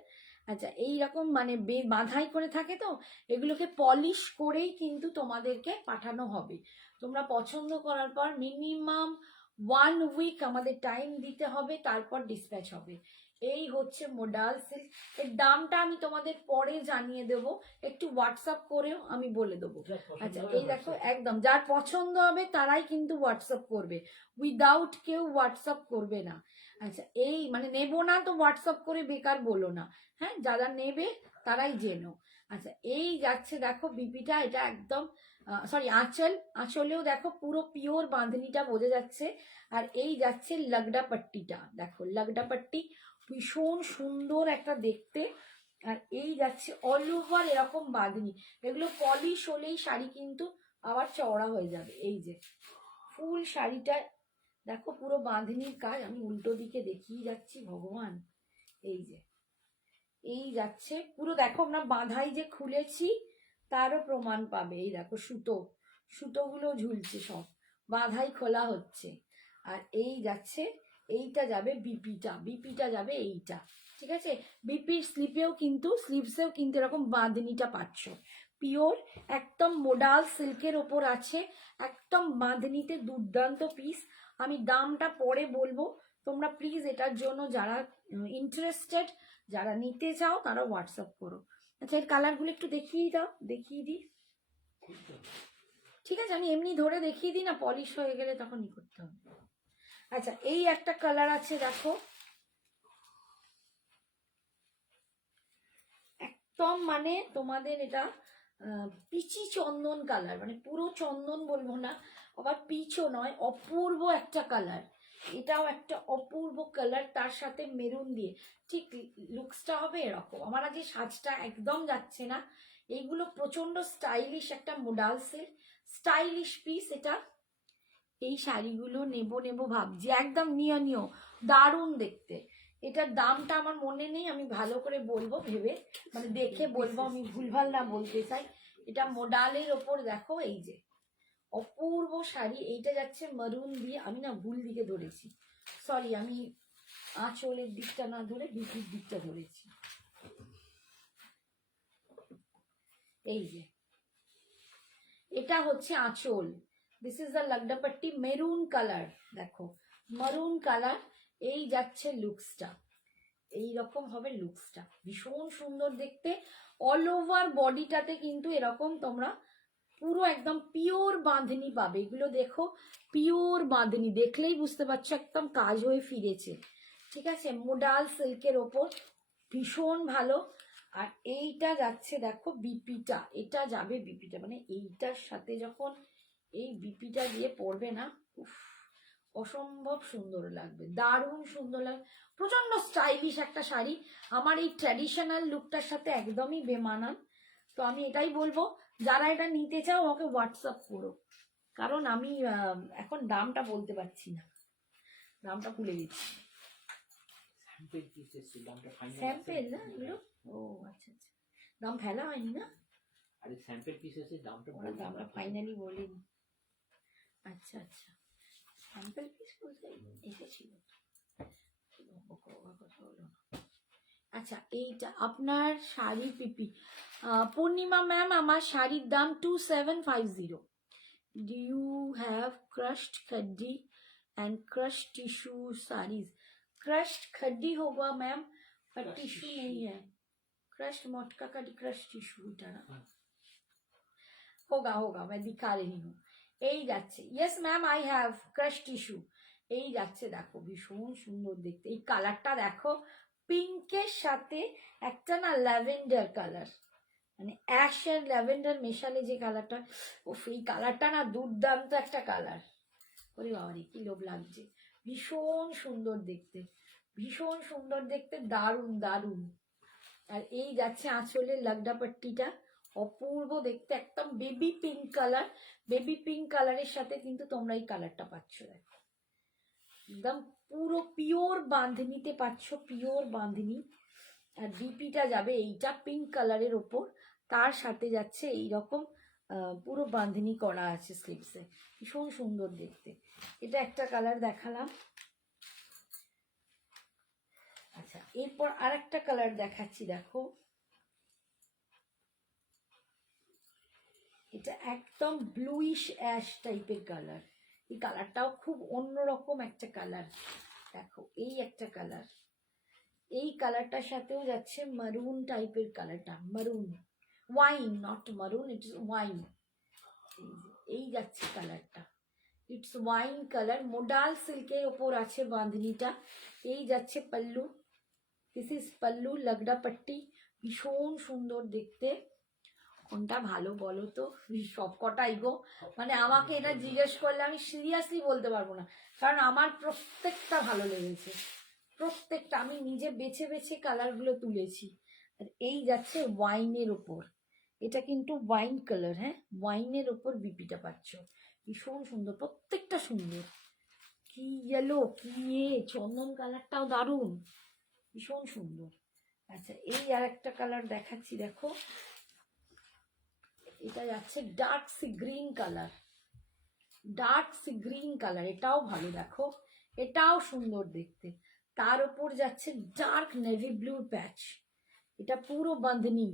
আচ্ছা, এইরকম মানে বাঁধাই করে থাকে তো, এগুলোকে পলিশ করেই কিন্তু তোমাদেরকে পাঠানো হবে। তোমরা পছন্দ করার পর মিনিমাম 1 উইক আমাদের টাইম দিতে হবে, তারপর ডিসপ্যাচ হবে। এই হচ্ছে মোডাল সিল্ক, এর দামটা আমি তোমাদের পরে জানিয়ে দেব, একটু হোয়াটসঅ্যাপ করেও আমি বলে দেবো। আচ্ছা, এই দেখো একদম যার পছন্দ হবে তারাই কিন্তু হোয়াটসঅ্যাপ করবে, উইদাউট কেউ হোয়াটসঅ্যাপ করবে না। আচ্ছা, এই মানে নেবো না তো হোয়াটসঅ্যাপ করে বেকার বলো না, হ্যাঁ, যারা নেবে তারাই জেনো। আচ্ছা, এই যাচ্ছে দেখো বিপিটা, এটা একদম সরি আঁচলেও দেখো পুরো পিওর বাঁধনিটা বোঝা যাচ্ছে। আর এই যাচ্ছে লাগডা পাট্টিটা, দেখো লাগডা পাট্টি ভীষণ সুন্দর একটা দেখতে। আর এই যাচ্ছে অল ওভার এরকম বাঁধনি, এগুলো পলিশ হলেই শাড়ি কিন্তু আবার চওড়া হয়ে যাবে। এই যে ফুল শাড়িটা দেখো পুরো বাঁধনির কাজ, আমি উল্টো দিকে দেখিয়ে যাচ্ছি ভগবান। এই যে এই যাচ্ছে পুরো, দেখো আমরা বাঁধাই যে খুলেছি তারও প্রমাণ পাবে। এই দেখো সুতোগুলো ঝুলছে, সব বাঁধাই খোলা হচ্ছে। আর এই যাচ্ছে, এইটা যাবে বিপিটা যাবে এইটা, ঠিক আছে। বিপির স্লিভসেও কিন্তু এরকম বাঁধনিটা পাচ্ছ, পিওর একদম মোডাল সিল্কের ওপর আছে, একদম বাঁধনিতে দুর্দান্ত পিস। আমি দামটা পরে বলবো, তোমরা প্লিজ এটার জন্য যারা ইন্টারেস্টেড, যারা নিতে চাও তারা হোয়াটসঅ্যাপ করো। আচ্ছা, এর কালারগুলো একটু দেখিয়ে দাও, দেখিয়ে দিই। ঠিক আছে, আমি এমনি ধরে দেখিয়ে দিই না, পলিশ হয়ে গেলে তখন ই করতে হবে। আচ্ছা, এই একটা কালার আছে দেখো, একদম মানে তোমাদের এটা পিচি চন্দন কালার, মানে পুরো চন্দন বলবো না, আবার পিচও নয়, অপূর্ব একটা কালার। এটাও একটা অপূর্ব কালার, তার সাথে মেরুন দিয়ে ঠিক লুকসটা হবে এরকম। আমার আগে সাজটা একদম যাচ্ছে না, এইগুলো প্রচন্ড স্টাইলিশ একটা মোডাল সিল্ক, স্টাইলিশ পিস এটা। এই শাড়িগুলো নেবো ভাবছি, একদম নিও দারুণ দেখতে। এটার দামটা আমার মনে নেই, আমি ভালো করে বলবো ভেবে, মানে দেখে বলবো, আমি ভুলভাল না বলতে চাই। এটা মোডালের ওপর দেখো, এই যে অপূর্ব শাড়ি। এইটা যাচ্ছে মারুন দিয়ে, আমি না ভুল দিকে ধরেছি, সরি, আমি আঁচলের দিকটা না ধরে বিপির দিকটা ধরেছি। এই যে এটা হচ্ছে আঁচল, দিস ইজ দ্য লাগডাপাট্টি, মেরুন কালার, দেখো মারুন কালার। এই যাচ্ছে লুকসটা, এই রকম হবে লুকসটা, ভীষণ সুন্দর দেখতে। অল ওভার বডিটাতে কিন্তু এরকম তোমরা পুরো একদম পিওর বাঁধনি পাবে। এগুলো দেখো পিওর বাঁধনি, দেখলেই বুঝতে পারছো একদম কাজ হয়ে ফিরেছে, ঠিক আছে, মোডাল সিল্কের ওপর, ভীষণ ভালো। আর এইটা যাচ্ছে দেখো বিপিটা, এটা যাবে বিপিটা, মানে এইটার সাথে যখন এই বিপিটা দিয়ে পড়বে না, উফ, অসম্ভব সুন্দর লাগবে, দারুণ সুন্দর লাগবে, প্রচন্ড স্টাইলিশ একটা শাড়ি। আমার এই ট্র্যাডিশনাল লুকটার সাথে একদমই বেমানান। তো আমি এটাই বলবো, যারা এটা নিতে চাও আমাকে হোয়াটসঅ্যাপ করো, কারণ আমি এখন দামটা বলতে পারছি না, দামটা ভুলে গেছি। স্যাম্পেল না এগুলো? ও আচ্ছা আচ্ছা, দাম ফেলা হয়নি না? আরে স্যাম্পল পিস এসে দামটা ফাইনালি বলিনি। আচ্ছা আচ্ছা, স্যাম্পল পিস বলতে এসেছিল। কথা হলো না। আচ্ছা, এইটা আপনার শাড়ি পিপি, পূর্ণিমা ম্যাম, আমার শাড়ির দাম 2750। Do you have crushed khaddi and crushed tissue sarees? Crushed khaddi होगा मैम, पर टिश्यू नहीं है। crushed मटका का crushed टिश्यू এটা না, होगा मैं दिखा रही हूँ। এই যাচ্ছে, yes ma'am I have crush tissue. এই যাচ্ছে দেখো, ভীষণ সুন্দর দেখতে, এই কালারটা দেখো, পিঙ্কের সাথে একটা না ল্যাভেন্ডার কালার, মানে অ্যাশ আর ল্যাভেন্ডার মেশালে যে কালারটা, ও এই কালারটা না দুর্দান্ত একটা কালার। ওরে বাবারে কি লোভ লাগছে, ভীষণ সুন্দর দেখতে, ভীষণ সুন্দর দেখতে, দারুণ দারুণ। আর এই যাচ্ছে আঁচলের লাগডা পাট্টিটা, অপূর্ব দেখতে, একদম baby pink colour, baby pink কালারের সাথে কিন্তু তোমরা এই কালারটা পাচ্ছ, দেখো একদম পুরো পিওর বাঁধনিতে পাচ্ছ, পিওর বাঁধনি। আর বিপিটা যাবে এইটা পিঙ্ক কালারের ওপর, তার সাথে যাচ্ছে এইরকম পুরো বাঁধনি করা আছে স্লিভসে, ভীষণ সুন্দর দেখতে। এটা একটা কালার দেখালাম। আচ্ছা, এরপর আর একটা কালার দেখাচ্ছি, দেখো এটা একদম ব্লুইশ অ্যাশ টাইপের কালার, এই কালারটাও খুব অন্যরকম একটা কালার, দেখো এই একটা কালার, এই কালারটার সাথেও যাচ্ছে মারুন টাইপের কালারটা, মারুন ওয়াইন, নট মারুন, ইট ইজ ওয়াইন। এই যাচ্ছে কালারটা, ইটস ওয়াইন কালার, মোডাল সিল্কের ওপর আছে বাঁধনিটা। এই যাচ্ছে পাল্লু, দিস ইজ পাল্লু, লাগডা পাট্টি, ভীষণ সুন্দর দেখতে। কোনটা ভালো বলো তো, সব কটাই গো, মানে আমাকে এটা জিজ্ঞেস করলে আমি সিরিয়াসলি বলতে পারবো না, কারণ আমার প্রত্যেকটা ভালো লেগেছে, প্রত্যেকটা। আমি নিজে বেছে বেছে কালারগুলো তুলেছি। আর এই যাচ্ছে ওয়াইনের ওপর, এটা কিন্তু ওয়াইন কালার, হ্যাঁ ওয়াইনের ওপর বিপিটা পাচ্ছ, ভীষণ সুন্দর, প্রত্যেকটা সুন্দর। কি ইয়েলো, কি চন্দন কালারটাও দারুণ, ভীষণ সুন্দর। আচ্ছা এই আর একটা কালার দেখাচ্ছি, দেখো এটা যাচ্ছে dark sea green colour, dark sea green colour, এটাও ভালো, দেখো এটাও সুন্দর দেখতে। তার উপর যাচ্ছে ডার্ক নেভি ব্লুর প্যাচ, এটা পুরো বাঁধনি,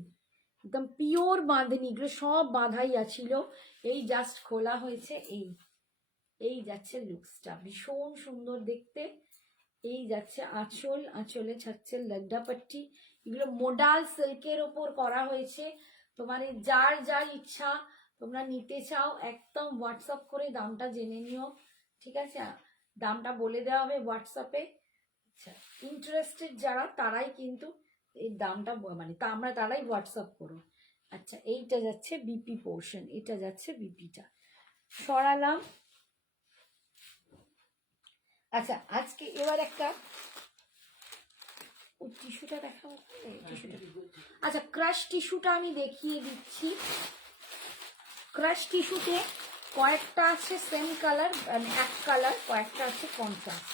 একদম পিওর বাঁধনি, এগুলো সব বাঁধাই আছিল, এই জাস্ট খোলা হয়েছে। এই এই যাচ্ছে লুকসটা, ভীষণ সুন্দর দেখতে। এই যাচ্ছে আঁচল, আঁচলে ছাড়ছে লাগডা পাট্টি, এগুলো মোডাল সিল্কের ওপর করা হয়েছে। তোমার যার যার ইচ্ছা তোমরা নিতে চাও একদম হোয়াটসঅ্যাপ করে দামটা জেনে নিও, ঠিক আছে, দামটা বলে দেওয়া হবে হোয়াটসঅ্যাপে। আচ্ছা ইন্টারেস্টেড যারা তারাই কিন্তু এই দামটা মানে আমরা তারাই হোয়াটসঅ্যাপ করো। আচ্ছা এইটা যাচ্ছে বিপি পোর্শন, এটা যাচ্ছে বিপিটা সরালাম। আচ্ছা আজকে এবার একটা টিস্যুটা দেখাবো, টিস্যুটা, আচ্ছা ক্রাশ টিস্যুটা আমি দেখিয়ে দিচ্ছি। ক্রাশ টিস্যুতে কয়েকটা আছে সেম কালার, মানে এক কালার, কয়েকটা আছে কন্ট্রাস্ট।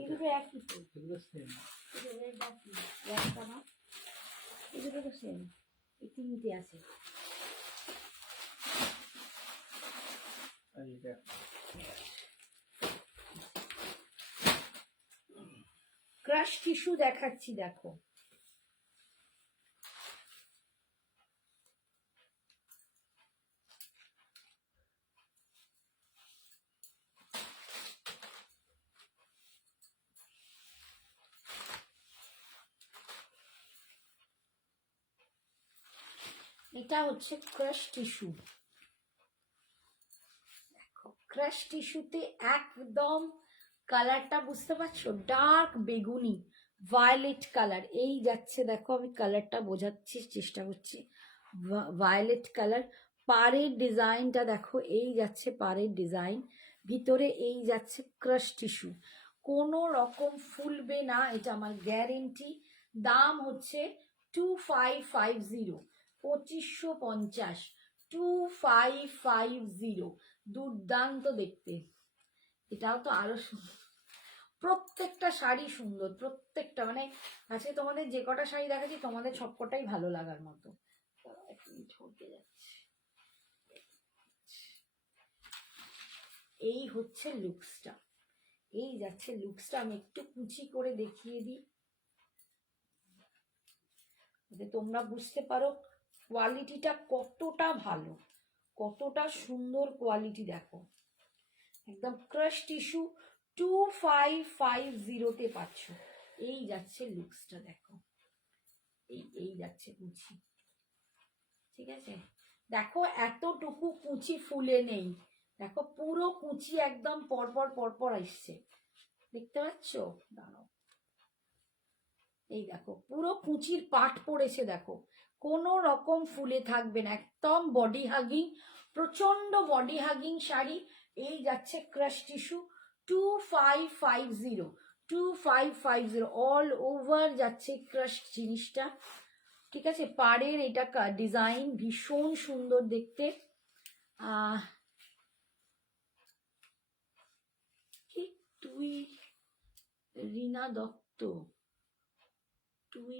এই দুটো একই তো, এই দুটো তো সেম, এই তিনটে আছে। ক্রাশ টিস্যু দেখাচ্ছি, দেখো এটা হচ্ছে ক্রাশ টিস্যু। দেখো ক্রাশ টিস্যুতে একদম কালারটা বুঝতে পারছো, ডার্ক বেগুনি ভায়োলেট কালার। এই যাচ্ছে দেখো, আমি কালারটা বোঝাচ্ছি চেষ্টা করছি, ভায়োলেট কালার। পাড়ের ডিজাইনটা দেখো, এই যাচ্ছে পাড়ের ডিজাইন, ভিতরে এই যাচ্ছে ক্রাশ টিস্যু, কোনো রকম ফুলবে না, এটা আমার গ্যারেন্টি। দাম হচ্ছে 2550, 2550, 2550, দুর্দান্ত দেখতে। এটাও তো আরো সুন্দর, প্রত্যেকটা শাড়ি সুন্দর, প্রত্যেকটা, মানে আজকে তোমাদের যে কটা শাড়ি দেখাচ্ছি তোমাদের সবকটাই ভালো লাগার মতো। এই হচ্ছে লুকসটা, এই যাচ্ছে লুকসটা। আমি একটু কুচি করে দেখিয়ে দিই যাতে তোমরা বুঝতে পারো কোয়ালিটিটা কতটা ভালো, কতটা সুন্দর কোয়ালিটি। দেখো একদম ক্রাশ টিস্যু 2550 পাচ্ছ। এই যাচ্ছে লুকসটা, দেখো এই এই যাচ্ছে কুচি, ঠিক আছে। দেখো এতটুকু কুচি ফুলে নেই, দেখো পুরো কুচি একদম পরপর পরপর আসছে, দেখতে পাচ্ছ, দাঁড়াও, এই দেখো পুরো কুচির পাট পড়েছে, দেখো কোনো রকম ফুলে থাকবে না, একদম বডি হাগিং, প্রচন্ড বডি হাগিং শাড়ি। এই যাচ্ছে ক্রাশ টিস্যু 2550, 2550 অল ওভার যাচ্ছে ক্রাশ জিনিসটা, ঠিক আছে। পাড়ের এটা ডিজাইন ভীষণ সুন্দর দেখতে। কি তুই রিনা দত্ত, তুই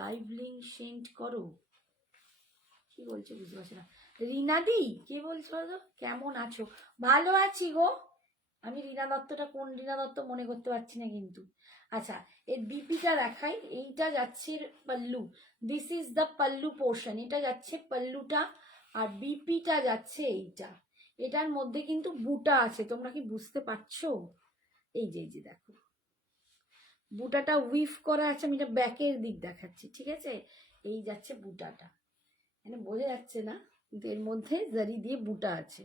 লাইভ লিঙ্ক সেন্ড করো, কি বলছে বুঝতে পারছি না। রিনাদি কি বলছো, কেমন আছো? ভালো আছি গো, আমি রিনা দত্তটা কোন রিনা দত্ত মনে করতে পারছি না কিন্তু। আচ্ছা এর বিপিটা দেখাই, এইটা যাচ্ছে pallu, this is the pallu portion, এটা যাচ্ছে পাল্লুটা, আর বিপিটা যাচ্ছে এইটা। এটার মধ্যে কিন্তু বুটা আছে, তোমরা কি বুঝতে পারছো? এই যে দেখো বুটাটা উইভ করা আছে, আমি এটা ব্যাকের দিক দেখাচ্ছি, ঠিক আছে? এই যাচ্ছে বুটাটা, এখানে বোঝা যাচ্ছে না কিন্তু এর মধ্যে জারি দিয়ে বুটা আছে,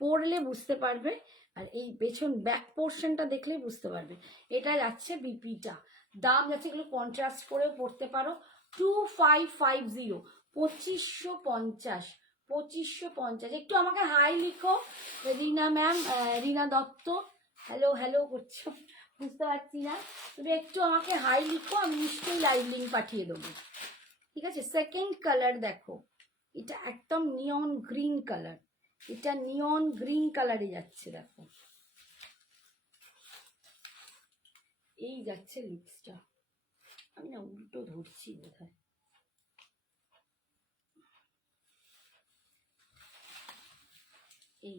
পরলে বুঝতে পারবে। আর এই পেছন ব্যাক পোর্শনটা দেখলে বুঝতে পারবে। এটা যাচ্ছে বিপিটা, দাম যাচ্ছে, এগুলো কন্ট্রাস্ট করেও পড়তে পারো। 2550, 2550, 2550। একটু আমাকে হাই লিখো রিনা ম্যাম, রিনা দত্ত, হ্যালো হ্যালো করছো, বুঝতে পারছি না। তুমি একটু আমাকে হাই লিখো, আমি নিশ্চয়ই লাইভ লিঙ্ক পাঠিয়ে দেবো, ঠিক আছে? সেকেন্ড কালার দেখো, এটা একদম নিয়ন গ্রিন কালার, এটা নিয়ন গ্রিন কালারে যাচ্ছে, দেখো এই যাচ্ছে লুকসটা। আমি না উল্টো ধরছি বোধহয়, এই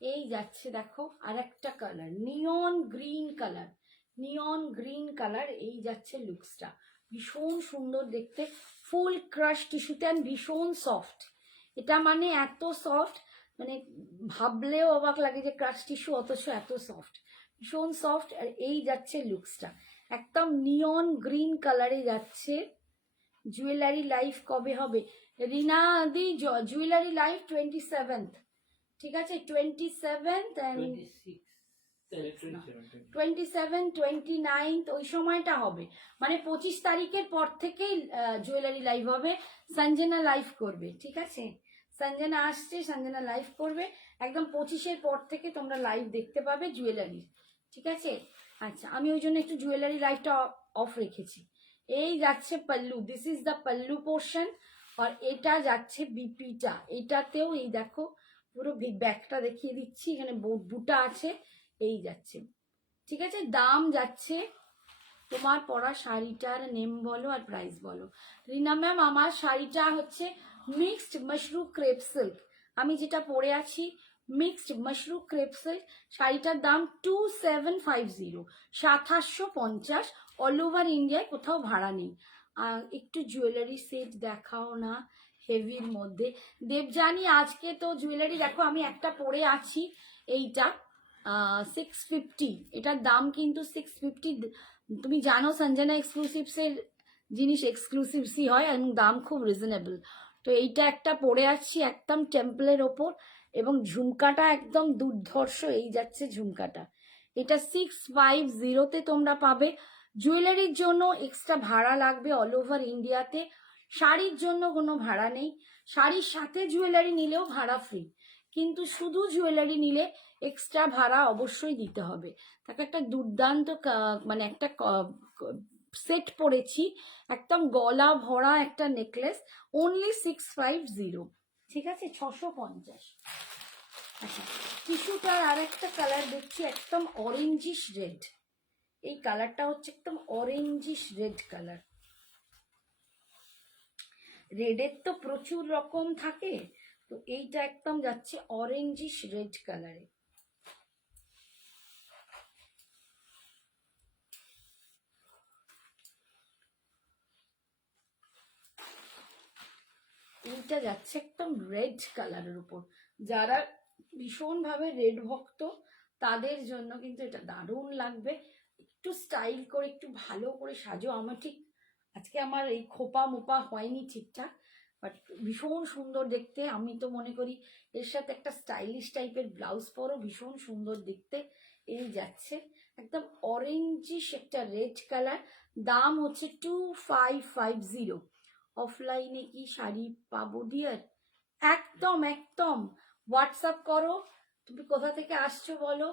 এই যাচ্ছে দেখো আর একটা কালার নিয়ন গ্রিন কালার, নিয়ন গ্রিন কালার, এই যাচ্ছে লুকসটা, ভীষণ সুন্দর দেখতে, ফুল ক্রাশ টিস্যুতে আর ভীষণ সফট। এটা মানে এত সফট, মানে ভাবলেও অবাক লাগে যে ক্রাশ টিস্যু, অথচ এত সফট, ভীষণ সফট। আর এই যাচ্ছে লুকসটা, একদম নিয়ন গ্রিন কালারে যাচ্ছে। জুয়েলারি লাইফ কবে হবে রিনা দি? জুয়েলারি লাইফ 27th, ঠিক আছে? 27th অ্যান্ড 27, 29 ওই সময়টা হবে, মানে 25 তারিখের পর থেকেই জুয়েলারি লাইভ হবে। সঞ্জনা লাইভ করবে, ঠিক আছে? সঞ্জনা আসছে, সঞ্জনা লাইভ করবে, একদম 25-এর পর থেকে তোমরা লাইভ দেখতে পাবে জুয়েলারি, ঠিক আছে? আচ্ছা, আমি ওই জন্য একটু জুয়েলারি লাইভটা অফ রেখেছি। এই যাচ্ছে pallu, this is the pallu portion. আর এটা যাচ্ছে বিপিটা, এটাতেও এই দেখো পুরো ব্যাকটা দেখিয়ে দিচ্ছি, এখানে বুটা আছে, এই যাচ্ছে, ঠিক আছে? দাম যাচ্ছে, তোমার পরা শাড়িটার নেম বলো আর প্রাইস বলো। রিনা ম্যাম, আমার শাড়িটা হচ্ছে মিক্সড মাশরুম ক্রেপ সিল্ক, আমি যেটা পরে আছি মিক্সড মাশরুম ক্রেপ সিল্ক, শাড়িটার দাম 2750, 2750, অল ওভার ইন্ডিয়ায় কোথাও ভাড়া নেই। একটু জুয়েলারি সেট দেখাও না হেভির মধ্যে। দেবজানি, আজকে তো জুয়েলারি দেখো আমি একটা পরে আছি, এইটা 650, এটার দাম কিন্তু 650। তুমি জানো সঞ্জনা এক্সক্লুসিভসের জিনিস এক্সক্লুসিভসই হয় এবং দাম খুব রিজনেবল। তো এইটা একটা পরে আসছি একদম টেম্পলের ওপর, এবং ঝুমকাটা একদম দুর্ধর্ষ, এই যাচ্ছে ঝুমকাটা, এটা 650-তে তোমরা পাবে। জুয়েলারির জন্য এক্সট্রা ভাড়া লাগবে অল ওভার ইন্ডিয়াতে, শাড়ির জন্য কোনো ভাড়া নেই, শাড়ির সাথে জুয়েলারি নিলেও ভাড়া ফ্রি, কিন্তু শুধু জুয়েলারি নিলে এক্সট্রা ভাড়া অবশ্যই দিতে হবে। তাকে একটা দুর্দান্ত মানে একটা সেট পরেছি, একদম গলা ভরা একটা নেকলেস, অনলি 650, ঠিক আছে? 650। আচ্ছা, টিস্যুটার আর একটা কালার দেখছি, একদম অরেঞ্জিশ রেড, এই কালারটা হচ্ছে একদম অরেঞ্জিশ রেড কালার। রেডের তো প্রচুর রকম থাকে, তো এইটা একদম যাচ্ছে অরেঞ্জিশ রেড কালারে। এইটা যাচ্ছে একদম রেড কালারের উপর, যারা ভীষণভাবে রেড ভক্ত তাদের জন্য কিন্তু এটা দারুণ লাগবে। একটু স্টাইল করে একটু ভালো করে সাজো, আমার ঠিক আজকে আমার এই খোপা মোপা হয়নি ঠিকঠাক, বাট ভীষণ সুন্দর দেখতে। আমি তো মনে করি এর সাথে একটা স্টাইলিশ টাইপের ব্লাউজ পরো, ভীষণ সুন্দর দেখতে। এই যাচ্ছে একদম অরেঞ্জিশ একটা রেড কালার, দাম হচ্ছে 2550। অফলাইনে কি শাড়ি পাবো ডিয়ার? একদম একদম, হোয়াটসঅ্যাপ করো, তুমি কোথা থেকে আসছো বলো,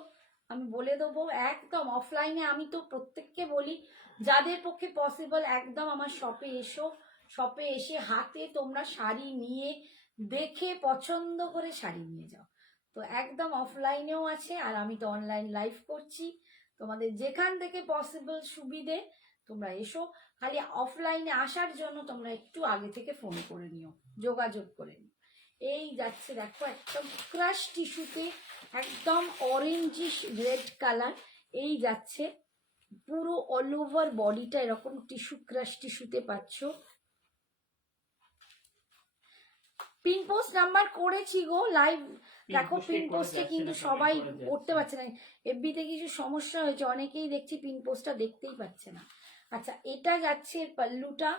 আমি বলে দেবো। একদম অফলাইনে আমি তো প্রত্যেককে বলি, যাদের পক্ষে পসিবল একদম আমার শপে এসো, শপে এসে হাতে তোমরা শাড়ি নিয়ে দেখে পছন্দ করে শাড়ি নিয়ে যাও। তো একদম অফলাইনেও আছে, আর আমি তো অনলাইন লাইভ করছি, তোমাদের যেখান থেকে পসিবল সুবিধে তোমরা এসো। খালি অফলাইনে আসার জন্য তোমরা একটু আগে থেকে ফোন করে নিও, যোগাযোগ করে নিও। এই যাচ্ছে দেখো একদম ক্রাশ টিস্যুতে, একদম অরেঞ্জিশ রেড কালার, এই যাচ্ছে পুরো অল ওভার বডিটা এরকম টিস্যু ক্রাশ টিস্যুতে পাচ্ছ। পিন পোস্ট নাম্বার করেছি গো লাইভ। দেখো post এ পিন করা পোস্টে যাচ্ছে কিন্তু না, সবাই comment করা যাচ্ছে করতে না। পারছে না, এফবিতে কিছু সমস্যা হয়েছে, অনেকেই দেখছি পিন পোস্টটা দেখতেই পাচ্ছে না। আচ্ছা, এটা যাচ্ছে এর পাল্লুটা,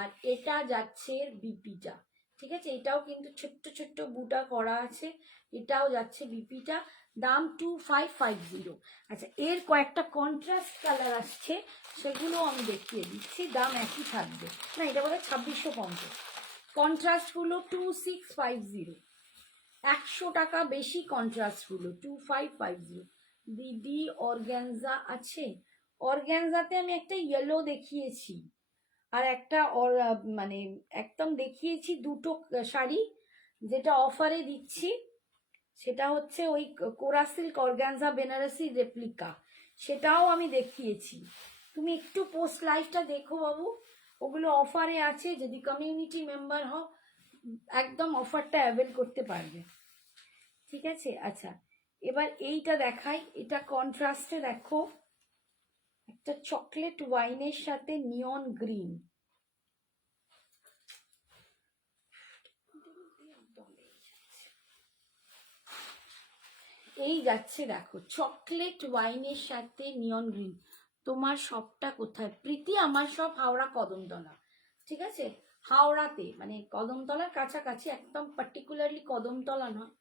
আর এটা যাচ্ছে এর বিপিটা। ঠিক আছে, এটাও কিন্তু ছোট্ট ছোট্ট বুটা করা আছে, এটাও যাচ্ছে বিপিটা। দাম 2550। আচ্ছা, এর কয়েকটা কন্ট্রাস্ট কালার আসছে, সেগুলো আমি দেখিয়ে দিচ্ছি, দাম একই থাকবে। না, এটা বোধহয় 2650। কন্ট্রাস্টগুলো 2650, 100 টাকা বেশি কন্ট্রাস্টগুলো 2550। দিদি অর্গ্যানজা আছে? অর্গ্যানজাতে আমি একটা ইয়েলো দেখিয়েছি, আর একটা মানে একদম দেখিয়েছি দুটো শাড়ি, যেটা অফারে দিচ্ছি সেটা হচ্ছে ওই কোরা সিল্ক অর্গ্যানজা বেনারসি রেপ্লিকা, সেটাও আমি দেখিয়েছি। তুমি একটু পোস্ট লাইভটা দেখো বাবু, ওগুলো অফারে আছে, যদি কমিউনিটি মেম্বার হও একদম অফারটা অ্যাভেল করতে পারবে। ঠিক আছে, আচ্ছা এবার এইটা দেখাই, এটা কন্ট্রাস্টে দেখো, একটা চকলেট ওয়াইনের সাথে নিয়ন গ্রিন। এই যাচ্ছে দেখো, চকলেট ওয়াইনের সাথে নিয়ন গ্রিন। তোমার সবটা কোথায়? প্রীতি, আমার সব হাওড়া কদমতলা। ঠিক আছে, হাওড়াতে মানে কদমতলার কাছাকাছি, একদম পার্টিকুলারলি কদমতলা নয়,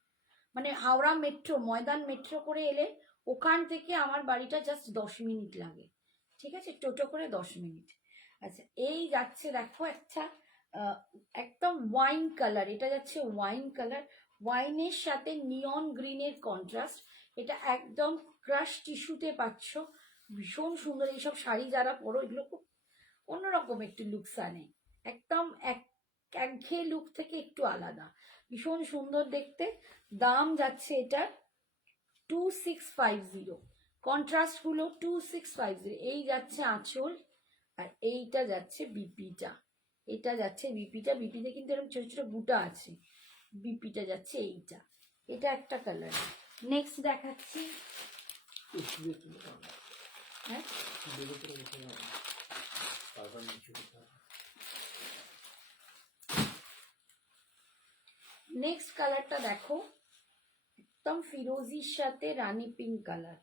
মানে হাওড়া মেট্রো, ময়দান মেট্রো করে এলে ওখান থেকে আমার বাড়িটা জাস্ট 10 মিনিট লাগে। ঠিক আছে, টোটো করে 10 মিনিট। আচ্ছা, এই যাচ্ছে দেখো একটা একদম ওয়াইন কালার, এটা যাচ্ছে ওয়াইন কালার, ওয়াইনের সাথে নিয়ন গ্রিনের কন্ট্রাস্ট। এটা একদম ক্রাশ টিস্যুতে পাচ্ছ, ভীষণ সুন্দর। এইসব শাড়ি যারা পরো, এগুলো খুব অন্যরকম একটু লুকস আনে, একদম একঘেয়ে লুক থেকে একটু আলাদা, ভীষণ সুন্দর দেখতে। দাম যাচ্ছে এটা 2650, কন্ট্রাস্ট গুলো 2650। এই যাচ্ছে আঁচল, আর এইটা যাচ্ছে বিপিটা, এটা যাচ্ছে বিপিটা, বিপিতে কিন্তু এরকম ছোট ছোট বুটা আছে, বিপিটা যাচ্ছে এইটা, এটা একটা কালার। নেক্সট দেখাচ্ছি, হ্যাঁ নেক্সট কালারটা দেখো, একদম ফিরোজির সাথে রানী পিঙ্ক কালার।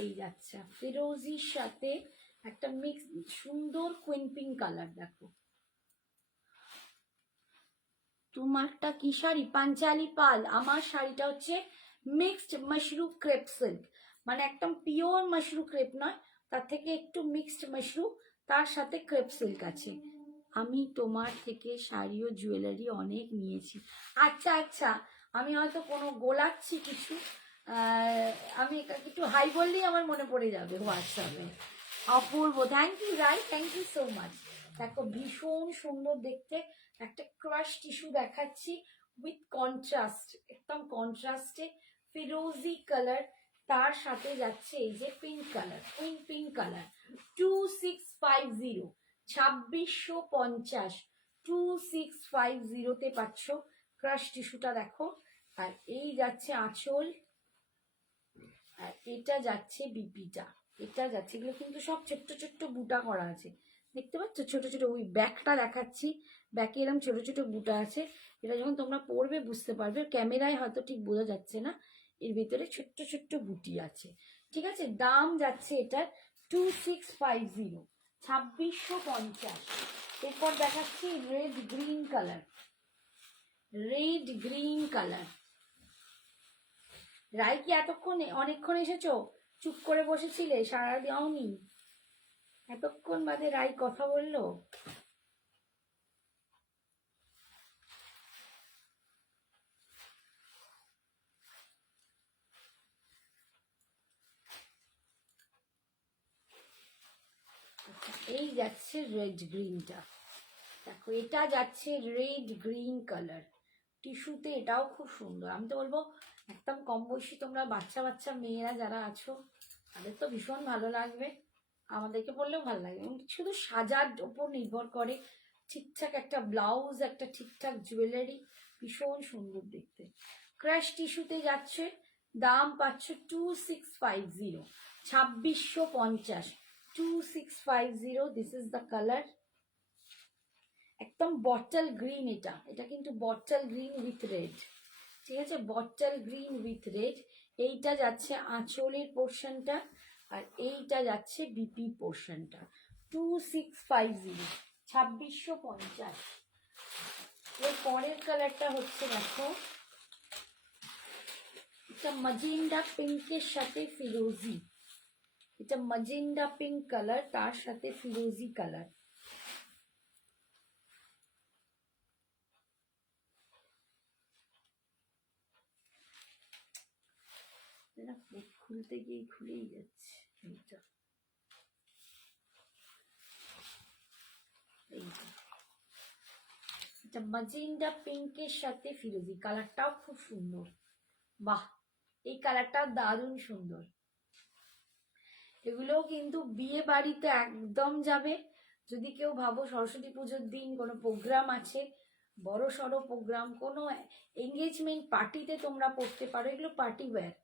এই যাচ্ছে ফিরোজির সাথে একটা মিক্স সুন্দর কুইন পিঙ্ক কালার। দেখো তোমারটা কি শাড়ি? পাঞ্চালি পাল। আমার শাড়িটা হচ্ছে মিক্সড মাশরু ক্রেপ সিল্ক, মানে একদম পিওর মাশরু ক্রেপ নয়, তার থেকে একটু মিক্সড মাশরু, তার সাথে ক্রেপ সিল্ক আছে। আমি তোমার থেকে শাড়ি ও জুয়েলারি অনেক নিয়েছি। আচ্ছা আচ্ছা, আমি হয়তো কোনো গোলাচ্ছি কিছু, আমি একটু হাই বললেই আমার মনে পড়ে যাবে হোয়াটসঅ্যাপে। Apurba, thank you Rai, thank you so much. দেখো ভীষণ সুন্দর দেখতে, একটা ক্রাশ টিস্যু দেখাচ্ছি উইথ কন্ট্রাস্ট, একদম কন্ট্রাস্টে ফিরোজি কালার, তার সাথে যাচ্ছে এই যে pink colour, queen pink colour. 2650, 2650, 2650-তে পাচ্ছ। ক্রাশ টিস্যুটা দেখো, আর এই যাচ্ছে আঁচল, আর এটা যাচ্ছে বিপিটা, এটা যাচ্ছে, এগুলো কিন্তু সব ছোট্ট ছোট্ট বুটা করা আছে, দেখতে পাচ্ছ ছোট ছোট। ওই ব্যাকটা দেখাচ্ছি, ব্যাকে এরকম ছোট ছোট বুটা আছে, এটা যখন তোমরা পরবে বুঝতে পারবে, ক্যামেরায় হয়তো ঠিক বোঝা যাচ্ছে না, এর ভিতরে ছোট্ট ছোট্ট বুটি আছে। ঠিক আছে, দাম যাচ্ছে এটার 2650, 2650। এরপর দেখাচ্ছি red green colour, red green colour. Rai কি এতক্ষণ অনেকক্ষণ এসেছো? চুপ করে বসেছিলে, সারা দাওনি, এতক্ষণ বাদে রাই কথা বললো। এই যাচ্ছে রেড গ্রিনটা, দেখো এটা যাচ্ছে রেড গ্রিন কালার টিস্যুতে, এটাও খুব সুন্দর। আমি তো বলবো একদম কম বয়সী তোমরা বাচ্চা বাচ্চা মেয়েরা যারা আছো, তাদের তো ভীষণ ভালো লাগবে, আমাদেরকে পরলেও ভালো লাগবে। এবং শুধু সাজার ওপর নির্ভর করে, ঠিকঠাক একটা ব্লাউজ, একটা ঠিকঠাক জুয়েলারি, ভীষণ সুন্দর দেখতে। ক্রাশ টিস্যুতে যাচ্ছে, দাম পাচ্ছ 2650, 2650, 2650। দিস ইজ দ্য কালার, একদম বটল গ্রিন। এটা কিন্তু বটল গ্রিন উইথ রেড, ঠিক আছে, বটল গ্রিন উইথ রেড। এইটা যাচ্ছে আঁচলের পোর্শনটা, আর এইটা যাচ্ছে বিপি পোর্শনটা। 2650, 2650। এর পরের কালারটা হচ্ছে দেখো, এটা ম্যাজেন্ডা পিঙ্কের সাথে ফিরোজি। এটা ম্যাজেন্ডা পিঙ্ক কালার, তার সাথে ফিরোজি কালার। খুলতে গিয়ে খুলেই যাচ্ছে এইটা। এটা ম্যাজেন্ডা পিঙ্কের সাথে ফিরোজি, কালারটাও খুব সুন্দর। বাহ, এই কালারটাও দারুণ সুন্দর। এগুলোও কিন্তু বিয়ে বাড়িতে একদম যাবে। যদি কেউ ভাবো সরস্বতী পুজোর দিন কোনো প্রোগ্রাম আছে, বড় সড়ো প্রোগ্রাম, কোনো এঙ্গেজমেন্ট পার্টিতে তোমরা পরতে পারো। এগুলো পার্টি ওয়্যার,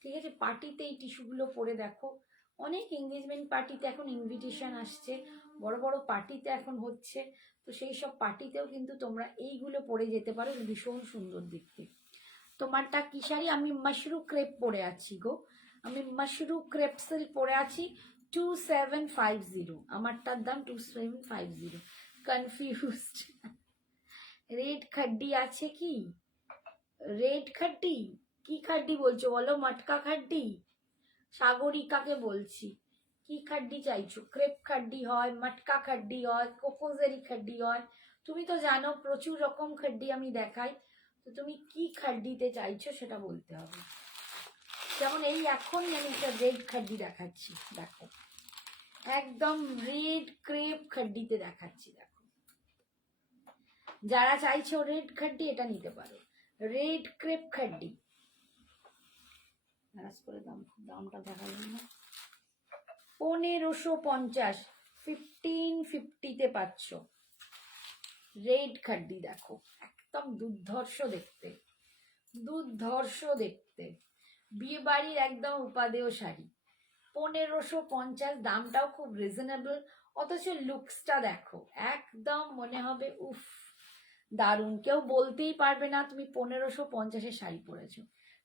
ঠিক আছে। পার্টিতে এই টিস্যুগুলো পরে দেখো, অনেক এঙ্গেজমেন্ট পার্টিতে এখন ইনভিটেশন আসছে, বড় বড় পার্টিতে এখন হচ্ছে, তো সেই সব পার্টিতেও কিন্তু তোমরা এইগুলো পরে যেতে পারো, ভীষণ সুন্দর দেখতে। তোমারটা কি শাড়ি? আমি মাশরু ক্রেপ পরে আছি গো, আমি মাশরু ক্রেপ সিল্ক পরে আছি। 2750, আমারটার দাম 2750। কনফিউজড। রেড খাড্ডি আছে কি? রেড খাড্ডি কি খাড্ডি বলছো বলো? মটকা খাড্ডি? সাগরিকাকে বলছি, কি খাড্ডি চাইছো? ক্রেপ খাড্ডি হয়, মটকা খাড্ডি হয়, কোকোজেরি খাড্ডি হয়, তুমি তো জানো প্রচুর রকম খাড্ডি আমি দেখাই, তো তুমি কি খাড্ডিতে চাইছো সেটা বলতে হবে। যেমন এই এখনই আমি একটা রেড খাড্ডি দেখাচ্ছি, দেখো একদম রেড ক্রেপ খাড্ডিতে দেখাচ্ছি, দেখো। যারা চাইছো রেড খাড্ডি এটা নিতে পারো, রেড ক্রেপ খাড্ডি। করে দামটা দেখালাম না। 1550, 1550-তে পাচ্ছ রেড খাড্ডি। দেখো একদম দুর্ধর্ষ দেখতে, দুর্ধর্ষ দেখতে, বিয়ে বাড়ির একদম উপাদেয় শাড়ি। 1550, দামটাও খুব রিজনেবল, অথচ লুকসটা দেখো একদম মনে হবে উফ দারুণ। কেউ বলতেই পারবে না তুমি 1550-এর শাড়ি পরেছো,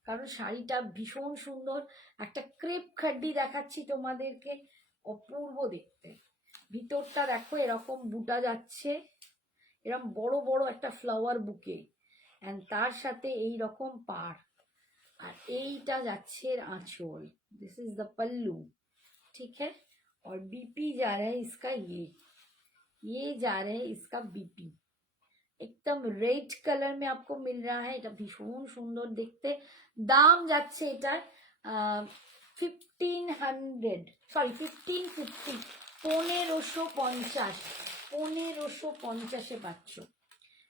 কারণ শাড়িটা ভীষণ সুন্দর। একটা ক্রেপ খাড্ডি দেখাচ্ছি তোমাদেরকে, অপূর্ব দেখতে। ভিতরটা দেখো এরকম বুটা যাচ্ছে, এরকম বড় বড় একটা ফ্লাওয়ার বুকে, এন্ড তার সাথে এই রকম পার, আর এইটা যাচ্ছে आंचल। दिस इज द पल्लू, ठीक है। और बीपी जा रहा है इसका, ये जा रहा है इसका बीपी। एकदम रेड कलर में आपको मिल रहा है, এটা ভীষণ সুন্দর দেখতে। দাম যাচ্ছে এটার 1500, সরি 1550, 1550, 1550-এ পাচ্ছ।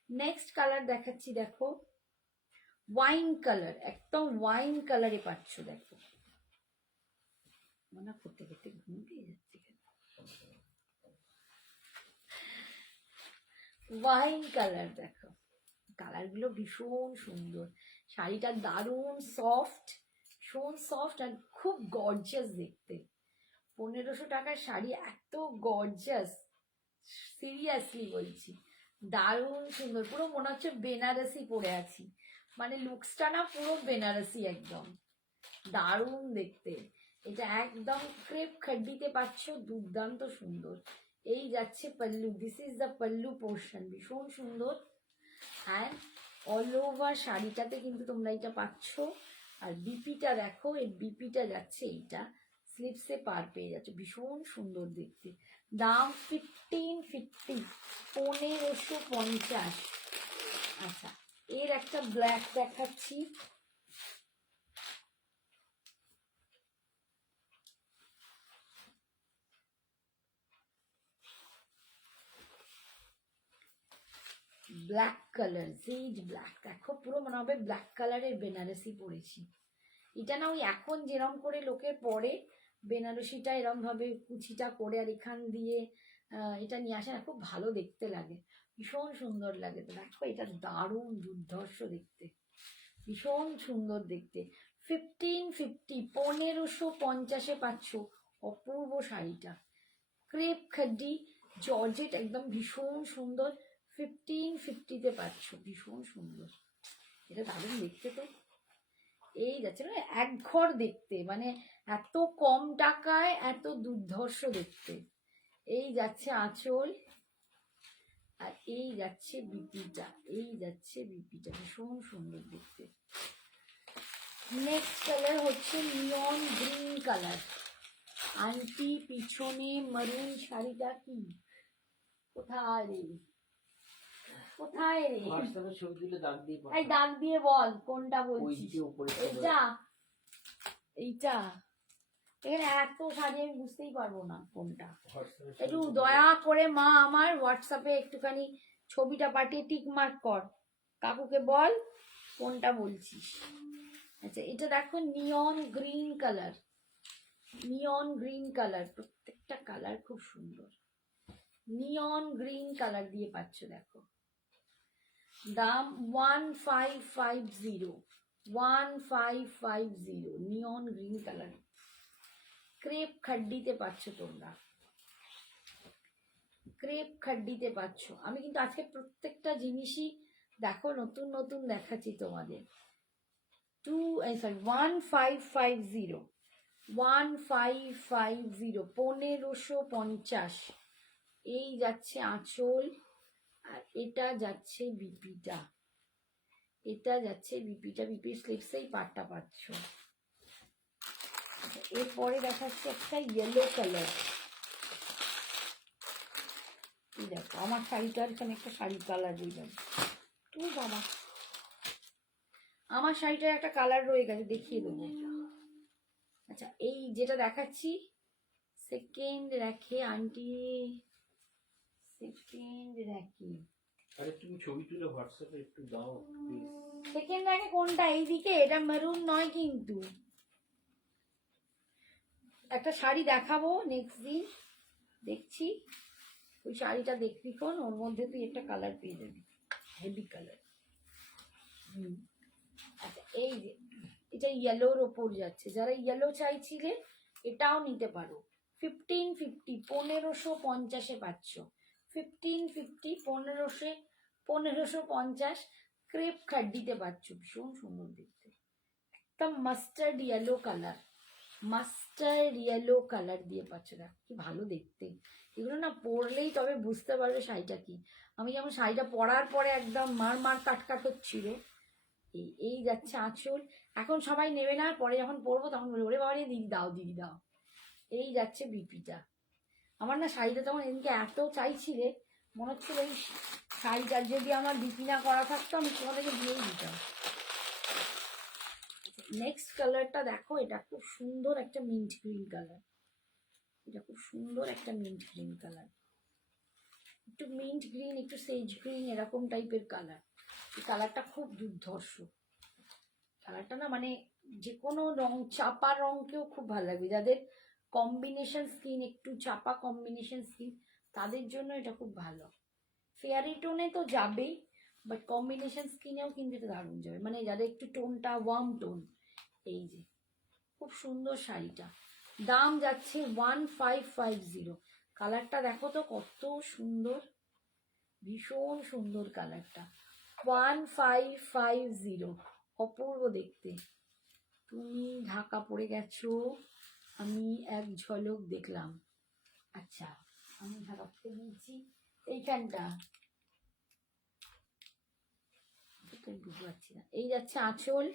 নেক্সট কালার দেখাচ্ছি, দেখো ওয়াইন কালার, একদম ওয়াইন কালারে পাচ্ছ। দেখো মনে করতে করতে ঘুম পেয়ে যাচ্ছে, ওয়াইন কালার দেখো, কালারগুলো ভীষণ সুন্দর। শাড়িটা দারুণ সফট, ভীষণ সফট আর খুব গর্জিয়াস দেখতে। 1500 টাকার শাড়ি এত গর্জিয়াস, সিরিয়াসলি বলছি, দারুণ সুন্দর। পুরো মনে হচ্ছে বেনারসি পরে আছি, মানে লুকসটা না পুরো বেনারসি, একদম দারুণ দেখতে। এটা একদম ক্রেপ খাড্ডিতে পাচ্ছ, দুর্দান্ত সুন্দর। এই যাচ্ছে pallu, this is the pallu portion, ভীষণ সুন্দর। অ্যান্ড অল ওভার শাড়িটাতে কিন্তু তোমরা এটা পাচ্ছ। আর বিপিটা দেখো, এই বিপিটা যাচ্ছে এইটা স্লিপসে পার পেয়ে যাচ্ছে, ভীষণ সুন্দর দেখতে। দাম 1550, 1550। আচ্ছা, এর একটা ব্ল্যাক দেখাচ্ছি, ব্ল্যাক কালার, জেড ব্ল্যাক। দেখো পুরো মনে হবে ব্ল্যাক কালারের বেনারসি পরেছি। এটা না ওই এখন যেরম করে লোকে পরে বেনারসিটা এরম ভাবে কুচিটা করে আর এখান দিয়ে এটা নিয়ে আসে না, খুব ভালো দেখতে লাগে, ভীষণ সুন্দর লাগে। তো দেখো এটা দারুণ দুর্ধর্ষ দেখতে, ভীষণ সুন্দর দেখতে। 1550 1550 পাচ্ছ অপূর্ব শাড়িটা। ক্রেপ খাড্ডি জর্জেট একদম ভীষণ সুন্দর, 1550 পাচ্ছ, ভীষণ সুন্দর। এটা দারুণ দেখতে তো। এই যাচ্ছে মানে একঘর দেখতে, মানে এত কম টাকায় এত দুর্ধর্ষ দেখতে। এই যাচ্ছে আঁচল, আর এই যাচ্ছে বিপিটা, এই যাচ্ছে বিপিটা, ভীষণ সুন্দর দেখতে। নেক্সট কালার হচ্ছে নিয়ন গ্রিন কালার। আন্টি পিছনে মারুন শাড়িটা কি কোথায় রে, কোথায় রে? হোয়াটসঅ্যাপে ছবি তুলে দাগ দিয়ে এই দাগ দিয়ে বল কোনটা ওই বলছিস। যে উপরে এইটা, এইটা এখানে এত সাজে আমি বুঝতেই পারবো না কোনটা। একটু দয়া করে মা আমার হোয়াটসঅ্যাপে একটুখানি ছবিটা পাঠিয়ে টিক মার্ক কর, কাকুকে বল কোনটা বলছিস। আচ্ছা এটা দেখো নিয়ন গ্রিন কালার, নিয়ন গ্রিন কালার, প্রত্যেকটা কালার খুব সুন্দর। নিয়ন গ্রিন কালার দিয়ে পাচ্ছ দেখো। দাম 1550, 1550 নিয়ন গ্রিন কালার। ক্রেপ খাড্ডিতে পাচ্ছ তোমরা, ক্রেপ খাড্ডিতে পাচ্ছ। আমি কিন্তু আজকে প্রত্যেকটা জিনিসই দেখো নতুন নতুন দেখাচ্ছি তোমাদের। 1550, 1550 এই যাচ্ছে আঁচল, আর এটা যাচ্ছে বিপিটা, এটা যাচ্ছে বিপিটা, বিপির স্লিপসেই পাটটা পাচ্ছ। এরপরে দেখাচ্ছে একটা ইয়েলো কালার। এই দেখো আমার শাড়িটার এখানে একটা শাড়ি কালার রয়ে গেছে, তুমি বাবা আমার শাড়িটার একটা কালার রয়ে গেছে, দেখিয়ে দেবো। আচ্ছা এই যেটা দেখাচ্ছি সেকেন্ড রেখে আন্টি, সেকেন্ড রেখে, আরে তুমি ছবি তুলে হোয়াটসঅ্যাপে একটু দাও প্লিজ। সেকেন্ড রেখে কোনটা? এইদিকে, এটা মেরুন নয় কিন্তু। একটা শাড়ি দেখাবো নেক্সট দিন, দেখছি ওই শাড়িটা দেখবি কোন, ওর মধ্যে তুই একটা কালার পেয়ে যাবি, হেভি কালার। আচ্ছা এই যে এটা ইয়েলোর ওপর যাচ্ছে, যারা ইয়েলো চাইছিলে এটাও নিতে পারো। 1550, 1550 পাচ্ছ, 1550, 1550 ক্রেপ খাড্ডিতে পাচ্ছ, ভীষণ সুন্দর দেখতে। একদম mustard yellow colour, mustard yellow colour দিয়ে পাচ্ছ, দেখো কি ভালো দেখতে। এগুলো না পরলেই তবে বুঝতে পারবে শাড়িটা কি। আমি যেমন শাড়িটা পরার পরে একদম মার মার কাট কাট হচ্ছিল। এই যাচ্ছে আঁচল, এখন সবাই নেবে না, পরে যখন পরবো তখন বলবো ওরে বাবা রে দিদি দাও, দিদি দাও। এই যাচ্ছে বিপিটা। আমার না শাড়িটা তখন এদিকে এত চাইছিলে, মনে হচ্ছিল এই শাড়িটার যদি আমার বিপি না করা থাকতো আমি তোমাদেরকে দিয়েই দিতাম। নেক্সট কালারটা দেখো, এটা খুব সুন্দর একটা মিন্ট গ্রিন কালার, এটা খুব সুন্দর একটা মিন্ট গ্রিন কালার, একটু মিন্ট গ্রিন একটু সেজ গ্রিন এরকম টাইপের কালার। এই কালারটা খুব দুর্ধর্ষ কালারটা, না মানে যে কোনো রং, চাপা রংকেও খুব ভালো লাগবে, যাদের কম্বিনেশন স্কিন, একটু চাপা কম্বিনেশন স্কিন তাদের জন্য এটা খুব ভালো। ফেয়ারি টোনে তো যাবেই, বাট কম্বিনেশন স্কিনেও কিন্তু এটা দারুণ যাবে, মানে যাদের একটু টোনটা ওয়ার্ম টোন। এই যে খুব সুন্দর শাড়িটা, দাম যাচ্ছে 1550। কালারটা দেখো তো কত সুন্দর, ভীষণ সুন্দর কালারটা, 1550, অপূর্ব দেখতে। তুমি ঢাকা পড়ে গেছো, আমি এক ঝলক দেখলাম। আচ্ছা আমি ঢাকা পড়ে গিয়েছি এইখানটা, বুঝতে পারছি না। এই যাচ্ছে আঁচল,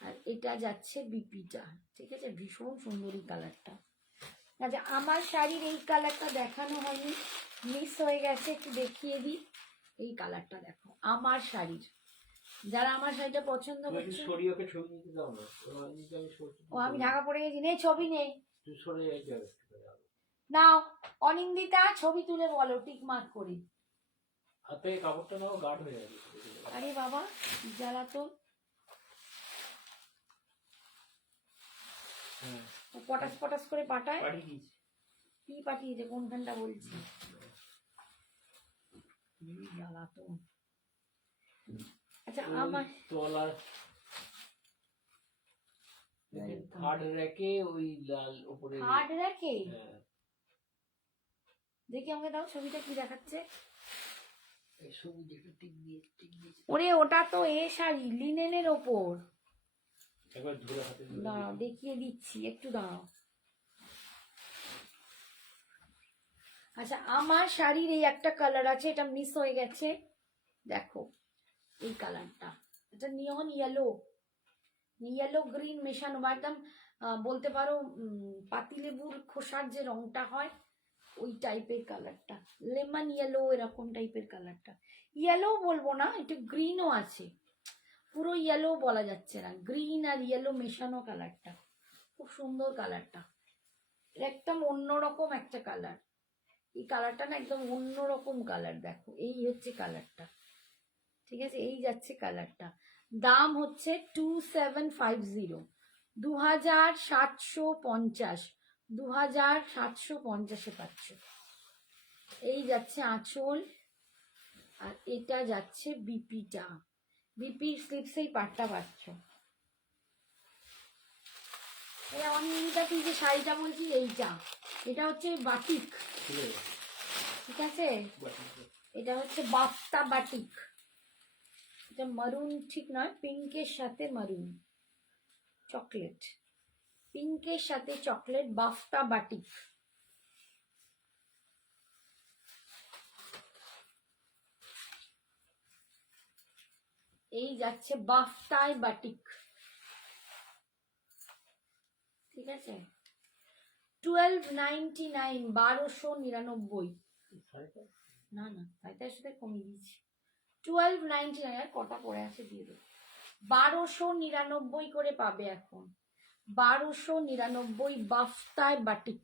আর এটা যাচ্ছে বিপিটা, ঠিক আছে, ভীষণ সুন্দর এই কালারটা। আচ্ছা আমার শাড়ির এই কালারটা দেখানো হয়নি, মিস হয়ে গেছে, একটু দেখিয়ে দিই। এই কালারটা দেখো আমার শাড়ির, যারা আমার শাড়িটা পছন্দ করছে। সরিয়াকে ছবি নিতে দাও না, ও আমি ঢাকা পড়ে গেছি, নেই ছবি নেই, তুই সরে যাবে। নাও অনিন্দিতা ছবি তুলে বলো টিক মার্ক করি। হাতে কাপড়টা নাও, গাঢ় হয়ে যাবে। আরে বাবা জ্বালা তো, ও পটাশ পটাশ করে পাঠায়। কি পাঠিয়েছে কোনখানটা বলছি, জ্বালা তো। আচ্ছা আমার তলার থার্ড র্যাকে ওই লাল উপরে হার্ড রেখে হ্যাঁ দেখি আমাকে দাও ছবিটা কি দেখাচ্ছে। এই সবুজ একটু টিক দিয়ে ওরে ওটা তো এ শাড়ি লিনেনের ওপর। একবার ধরে হাতে ধরে দাঁড়াও দেখিয়ে দিচ্ছি, একটু দাঁড়াও। আচ্ছা আমার শাড়ির এই একটা কালার আছে, এটা মিস হয়ে গেছে, দেখো এই কালারটা, এটা নিয়ন ইয়েলো, ইয়েলো গ্রিন মেশানো বা একদম বলতে পারো পাতিলেবুর খোসার যে রংটা হয় ওই টাইপের কালারটা, লেমন ইয়েলো এরকম টাইপের কালারটা। ইয়েলো বলবো না, একটু গ্রিনও আছে, পুরো ইয়েলো বলা যাচ্ছে না, গ্রিন আর ইয়েলো মেশানো কালারটা, খুব সুন্দর কালারটা, একদম অন্যরকম একটা কালার। এই কালারটা না একদম অন্যরকম কালার, দেখো এই হচ্ছে কালারটা, ঠিক আছে, এই যাচ্ছে কালারটা। দাম হচ্ছে 2750, 2750, 2750 পাচ্ছ। এই যাচ্ছে আঁচল, আর এটা যাচ্ছে বিপিটা, বিপির স্লিপস এই পাটটা পাচ্ছ। অনিন্দিতা তুই যে শাড়িটা বলছি এইটা, এটা হচ্ছে বাটিক, ঠিক আছে, এটা হচ্ছে বাফতা বাটিক, এটা মারুন ঠিক নয়, পিঙ্কের সাথে মারুন চকলেট, পিঙ্কের সাথে চকলেট, বাফতা বাটিক। এই যাচ্ছে বাফতায় বাটিক, ঠিক আছে, 1299, 1299, না না তাইটার সাথে কমিয়ে দিচ্ছি, 1299, আর কটা পরে আছে দিয়ে দেবো, 1299 করে পাবে এখন, 1299 বাফতায় বাটিক।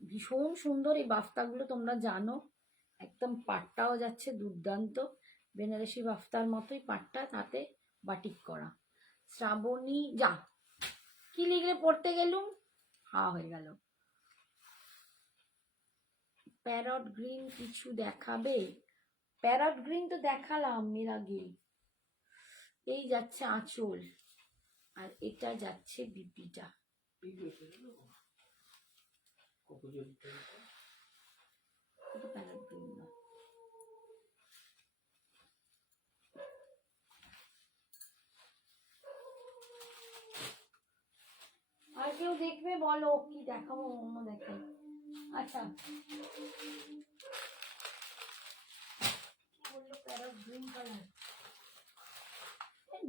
ভীষণ সুন্দর এই বাফতাগুলো, তোমরা জানো, একদম পাটটাও যাচ্ছে দুর্দান্ত, বেনারসি বাফতার মতোই পাটটা, তাতে বাটিক করা। শ্রাবণী যা কি লিখলে পড়তে গেলুম, হয়ে গেল। প্যারট গ্রিন কিছু দেখাবে, প্যারট গ্রিন তো দেখালাম এর আগে। এই যাচ্ছে আঁচল, আর এটা যাচ্ছে বিপিটা, প্যারট গ্রিন না, আর কেউ দেখবে বলো কি দেখাবো, অন্য দেখাই। আচ্ছা প্যারট গ্রিন কালার,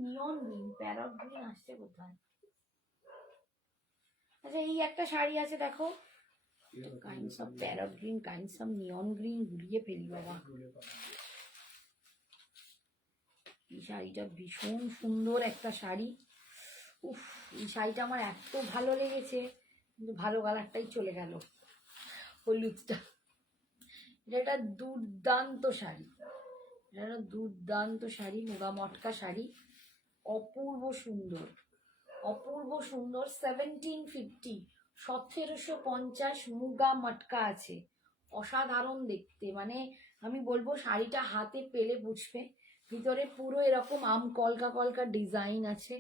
নিয়ন গ্রিন, প্যারট গ্রিন আসছে কোথায়? আচ্ছা এই একটা শাড়ি আছে দেখো, kinds of parrot green, kinds of neon green, গুলিয়ে ফেলি বাবা। এই শাড়িটা ভীষণ সুন্দর একটা শাড়ি, উফ এই শাড়িটা আমার এত ভালো লেগেছে, কিন্তু ভালো কালারটাই চলে গেল, হলুদটা। এটা একটা দুর্দান্ত শাড়ি, এটা একটা দুর্দান্ত শাড়ি, মুগা মটকা শাড়ি, অপূর্ব সুন্দর, অপূর্ব সুন্দর, 1750, 1750 মুগা মটকা আছে, অসাধারণ দেখতে, মানে আমি বলবো শাড়িটা হাতে পেলে বুঝবে, ভিতরে পুরো এরকম আম কলকা কলকা ডিজাইন আছে,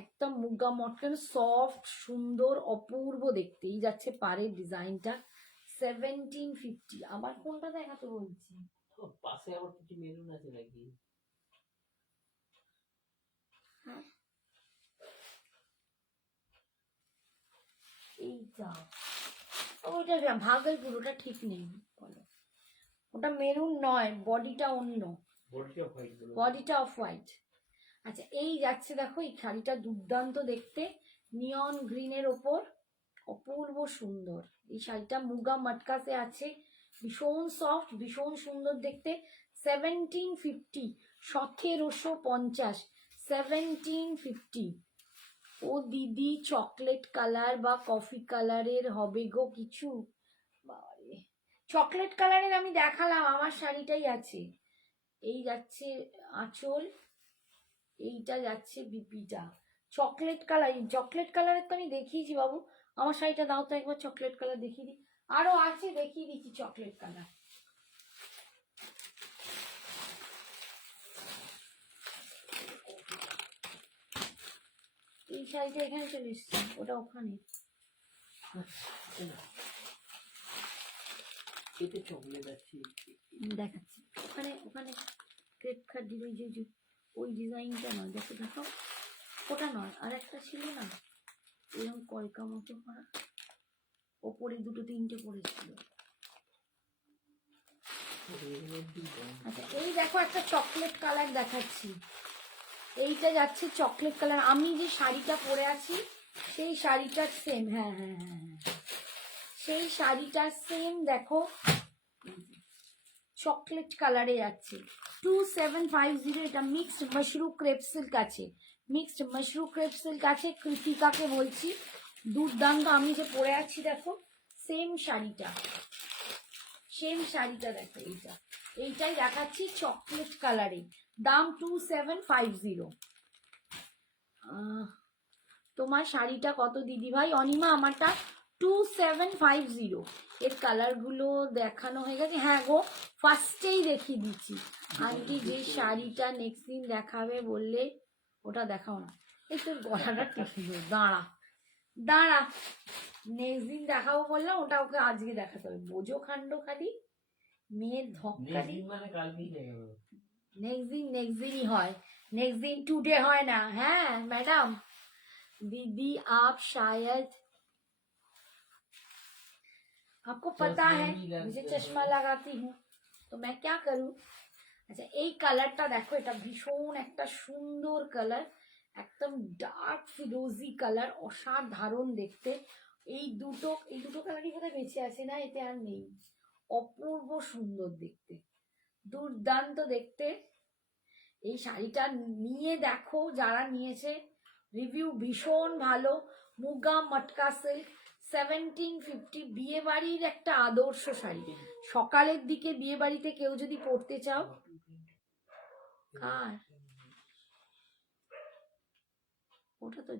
একদম মুগা মটকা, সফট সুন্দর অপূর্ব দেখতে। এই যাচ্ছে পাড়ের ডিজাইনটা, 1750। আবার কোনটা দেখাতে বলছি, পাশে আবার কিছু মেরুন আছে নাকি? হ্যাঁ এইটা, ওইটা ভাগলপুর, ওটা ঠিক নেই বলো, ওটা মেরুন নয়, বডিটা অন্য, বডিটা অফ হোয়াইট। আচ্ছা এই যাচ্ছে দেখো, এই শাড়িটা দুর্দান্ত দেখতে, নিয়ন গ্রিনের ওপর, অপূর্ব সুন্দর। এই শাড়িটা মুগা মটকাতে আছে, ভীষণ সফট, ভীষণ সুন্দর দেখতে, 1750, 1750, 1750। ও দিদি চকলেট কালার বা কফি কালারের হবে গো কিছু, বাবারে চকলেট কালারের আমি দেখালাম, আমার শাড়িটাই আছে। এই যাচ্ছে আঁচল, এইটা যাচ্ছে বিপিটা, চকলেট কালার, চকলেট কালারের তো আমি দেখিয়েছি বাবু, আমার শাড়িটা দাও তো একবার, চকলেট কালার দেখিয়ে দিই, আরো আছে দেখিয়ে দিচ্ছি চকলেট কালার। এই শাড়িটা এখানে চলে এসছে, ওটা ওখানে। এতে চকলেট আছে। দেখাচ্ছি, ওখানে ওখানে ক্রেপ খাট দিবে, যে ওই ডিজাইনটা নয়, দেখো দেখো, ওটা নয়, আর একটা ছিল না এরকম কয়কা মতো করা, ওপরে দুটো তিনটে পড়েছিল। আচ্ছা এই দেখো একটা চকলেট কালার দেখাচ্ছি, এইটা যাচ্ছে চকলেট কালার। আমি যে শাড়িটা পরে আছি সেই শাড়িটার সেম, হ্যাঁ হ্যাঁ হ্যাঁ হ্যাঁ, সেই শাড়িটার সেম দেখো, চকলেট কালারে যাচ্ছে 2750। এটা মিক্সড মাশরু ক্রেপ সিল্ক আছে, মিক্সড মাশরু ক্রেপ সিল্ক আছে, কৃতিকাকে বলছি, দুর্দান্ত। আমি যে পরে আছি দেখো সেম শাড়িটা, সেম শাড়িটা দেখো, এইটাই দেখাচ্ছি চকলেট কালারে, দাম 2750। তোমার শাড়িটা কত দিদি ভাই? অনিমা আমারটা 2750। এর কালারগুলো দেখানো হয়ে গেছে, হ্যাঁ গো ফার্স্টেই দেখিয়ে দিচ্ছি। আন্টি যে শাড়িটা নেক্সট দিন দেখাবে বললে ওটা দেখাও না। এই তোর গলাটা টিপে দাঁড়া দাঁড়া, নেক্সট দিন দেখাবো বললাম, ওটা ওকে আজকে দেখাতে হবে। বোঝো কাণ্ড খালি মেয়ের ধক্কালি। মানে কালকেই দেখাবো। नेक्स्ट दिन ही হয়, नेक्स्ट दिन टुडे হয় না। হ্যাঁ ম্যাডাম, दीदी आप शायद आपको पता है मुझे चश्मा लगाती हूँ तो मैं क्या करूँ। আচ্ছা এই কালারটা দেখো, এটা ভীষণ একটা সুন্দর কালার, একদম ডার্ক ফিরোজি কালার, অসাধারণ দেখতে। এই দুটো কালারই বোধহয় বেঁচে আছে না, এতে আর নেই। অপূর্ব সুন্দর দেখতে, দুর্দান্ত দেখতে। এই শাড়িটা নিয়ে দেখো, যারা নিয়েছে রিভিউ ভীষণ ভালো। মুগা মটকা সিল্ক 1750, বিয়ে বাড়ির একটা আদর্শ শাড়ি। সকালের দিকে বিয়ে বাড়িতে কেউ যদি পড়তে চাও, আর ওটা তো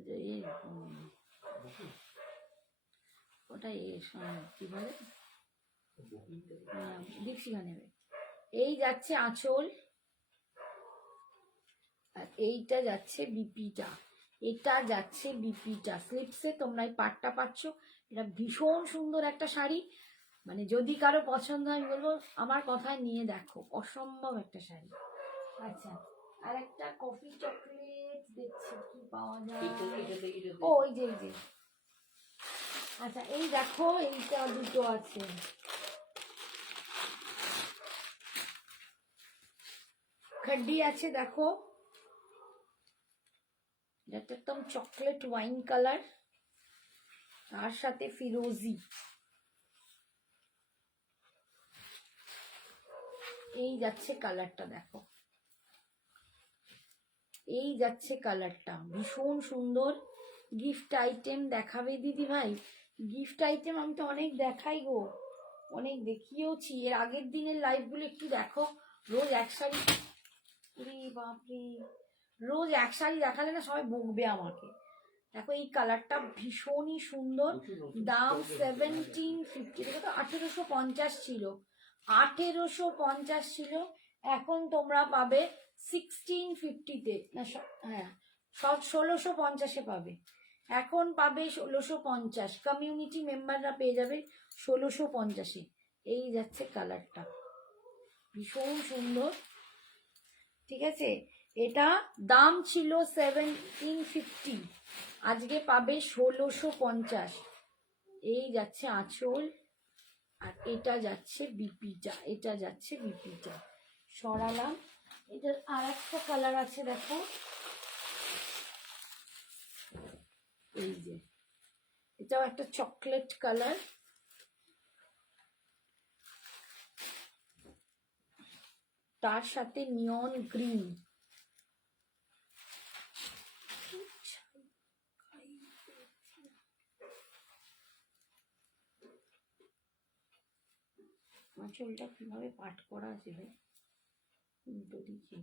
ওটা কি বলে দীপশিখা নেবে। এই যাচ্ছে আঁচল, আর এইটা যাচ্ছে বিপিটা, এটা যাচ্ছে বিপিটা স্লিপসে। তোমরা এই পাটটা পাচ্ছ, এটা ভীষণ সুন্দর একটা শাড়ি। মানে যদি কারো পছন্দ হয়, আমি বলবো আমার কথায় নিয়ে দেখো, অসম্ভব একটা শাড়ি। আচ্ছা আর একটা কফি চকলেট দেখছি কি পাওয়া যায়। ও এই যে আচ্ছা এই দেখো, এইটা দুটো আছে, খাড্ডি আছে দেখো, এটা একদম চকলেট ওয়াইন কালার, তার সাথে ফিরোজি। এই যাচ্ছে কালারটা দেখো, এই যাচ্ছে কালারটা ভীষণ সুন্দর। গিফট আইটেম দেখাবে দিদি ভাই? গিফট আইটেম আমি তো অনেক দেখাই গো, অনেক দেখিয়েওছি। এর আগের দিনের লাইভগুলো একটু দেখো, রোজ এক শাড়ি, বাপরে রোজ এক শাড়ি দেখালে না সবাই বকবে আমাকে। দেখো এই কালারটা ভীষণই সুন্দর, দাম 1750। দেখো তো 1850 ছিল, 1850 ছিল, এখন তোমরা পাবে 1650-তে, না হ্যাঁ 1650-এ পাবে, এখন পাবে 1650। কমিউনিটি মেম্বাররা পেয়ে যাবে 1650-এ। এই যাচ্ছে কালারটা, ভীষণ সুন্দর, ঠিক আছে। এটা দাম ছিল 1750, আজকে পাবে 1650। এই যাচ্ছে আঁচল, আর এটা যাচ্ছে বিপিটা, এটা যাচ্ছে বিপিটা। সরালাম। এটার আর একটা কালার আছে দেখো, এই যে এটাও একটা চকলেট কালার, তার সাথে নিয়ন গ্রিন। আঁচলটা কিভাবে পাট করা আছে ভাই, উল্টো দিকে।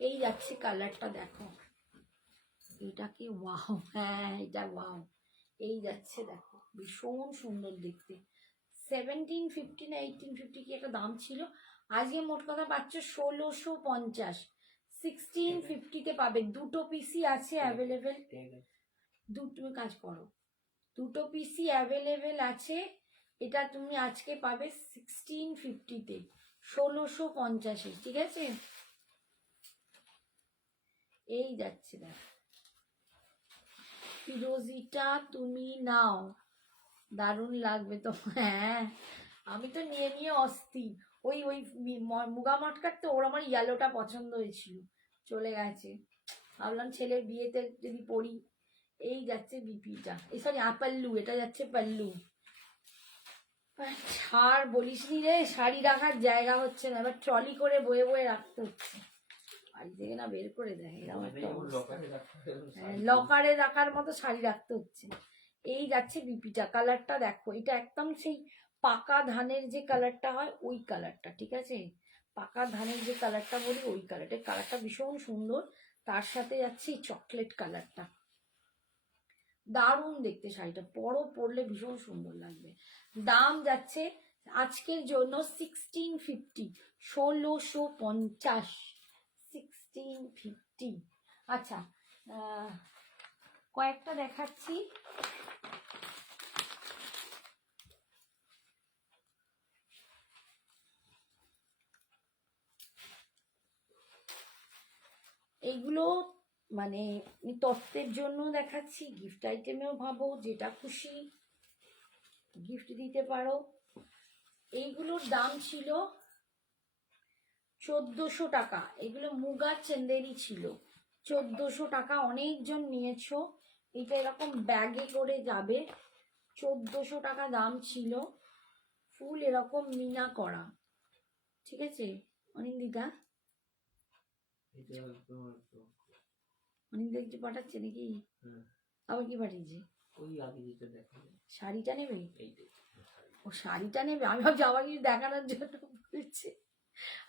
এই যাচ্ছে কালারটা দেখো, এটাকে ওয়াও, হ্যাঁ এটা ওয়াও। এই যাচ্ছে দেখো, ভীষণ সুন্দর দেখতে। 1750 না 1850 কি একটা দাম ছিল, আজকে মোট কথা পাচ্ছ 1650। 1650 পাবে, দুটো পিসি আছে অ্যাভেলেবেল। ঠিক আছে। দুটো কাজ করো, দুটো পিসি অ্যাভেলেবেল আছে। এটা তুমি আজকে পাবে 1650-তে, 1650। ঠিক আছে, এই যাচ্ছে দেখ, ফিরোজিটা তুমি নাও, দারুণ লাগবে তো। হ্যাঁ, আমি তো নিয়ে নিয়ে অস্থির। ওই ওই মুগা মটকার তো ওর আমার ইয়েলোটা পছন্দ হয়েছিল, চলে গেছে। ভাবলাম ছেলের বিয়েতে যদি পরি। এই যাচ্ছে বিপিটা, এই সরি পাল্লু, এটা যাচ্ছে পাল্লু। ছাড় বলিস নি রে, শাড়ি রাখার জায়গা হচ্ছে না, এবার ট্রলি করে বয়ে বয়ে রাখতে হচ্ছে। বাড়ি থেকে না বের করে দেয়, এরকম একটা অবস্থা। লকারে রাখার মতো শাড়ি রাখতে হচ্ছে। এই যাচ্ছে বিপিটা, কালারটা দেখো, এটা একদম সেই পাকা ধানের যে কালারটা হয় ওই কালারটা। ঠিক আছে, পাকা ধানের যে কালারটা বলি ওই কালারটা, কালারটা ভীষণ সুন্দর। তার সাথে যাচ্ছে এই চকলেট কালারটা, দারুণ দেখতে শাড়িটা, পরলে ভীষণ সুন্দর লাগবে। দাম যাচ্ছে আজকের জন্য 1650, 1650, 1650। আচ্ছা, কয়েকটা দেখাচ্ছি। এইগুলো মানে তত্ত্বের জন্য দেখাচ্ছি, গিফট আইটেমেও ভাবো, যেটা খুশি গিফট দিতে পারো। এইগুলোর দাম ছিল 1400 টাকা, এগুলো মুগা চন্দেরি ছিল, 1400 টাকা। অনেকজন নিয়েছো, এটা এরকম ব্যাগে করে যাবে, 1400 টাকা দাম ছিল। ফুল এরকম মিনা করা। ঠিক আছে অনিন্দিতা, অনিন্দিতা কিছু পাঠাচ্ছে নাকি? আবার কি পাঠিয়েছে? ওই আগে যেটা দেখাবো, শাড়িটা নেবে? এইটাই। ও শাড়িটা নেবে, আমি ভাবছি আবার কিছু দেখানোর জন্য বলছে।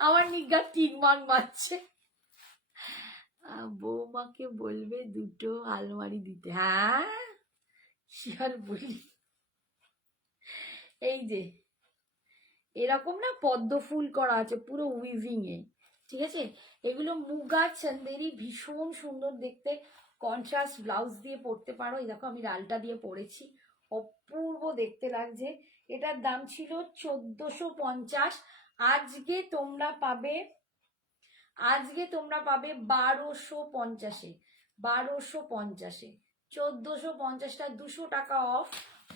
আমার নিজ্ঞা ঠিক মান মারছে। বৌমাকে বলবে দুটো আলমারি দিতে। হ্যাঁ শিয়ার বলি। এই যে এরকম না পদ্ম ফুল করা আছে পুরো উইভিং এ। ঠিক আছে, এগুলো মুগা চন্দেরি, ভীষণ সুন্দর দেখতে, কন্ট্রাস্ট ব্লাউজ দিয়ে পরতে পারো। এই দেখো আমি লালটা দিয়ে পরেছি, অপূর্ব দেখতে লাগছে। এটার দাম ছিল 1450, আজকে তোমরা পাবে 1250-এ, 1250-এ। 1450টা 200 টাকা অফ,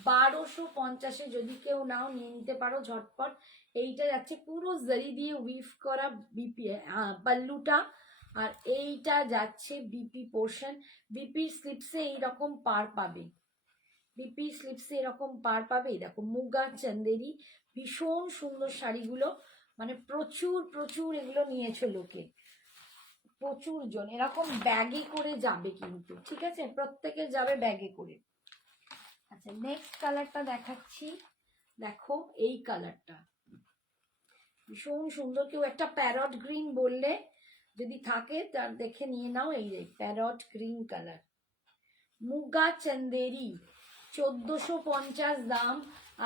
1250-এ যদি কেউ নাও নিয়ে নিতে পারো ঝটপট। এইটা যাচ্ছে পুরো জারি দিয়ে উইভ করা বিপি পাল্লুটা, আর এইটা যাচ্ছে বিপি পোর্শন। বিপির স্লিপসে এইরকম পার পাবে, বিপি স্লিপসে এরকম পার পাবে। দেখো মুগা চন্দেরি, ভীষণ সুন্দর শাড়িগুলো, মানে প্রচুর প্রচুর এগুলো নিয়েছে লোকে, প্রচুর জন। এরকম ব্যাগে করে যাবে কিন্তু, ঠিক আছে, প্রত্যেকে যাবে ব্যাগে করে। আচ্ছা নেক্সট কালারটা দেখাচ্ছি, দেখো এই কালারটা ভীষণ সুন্দর। কেউ একটা প্যারট গ্রিন বললে যদি থাকে তার দেখে নিয়ে নাও। এই যে parrot green colour, muga Chanderi, 1450 দাম,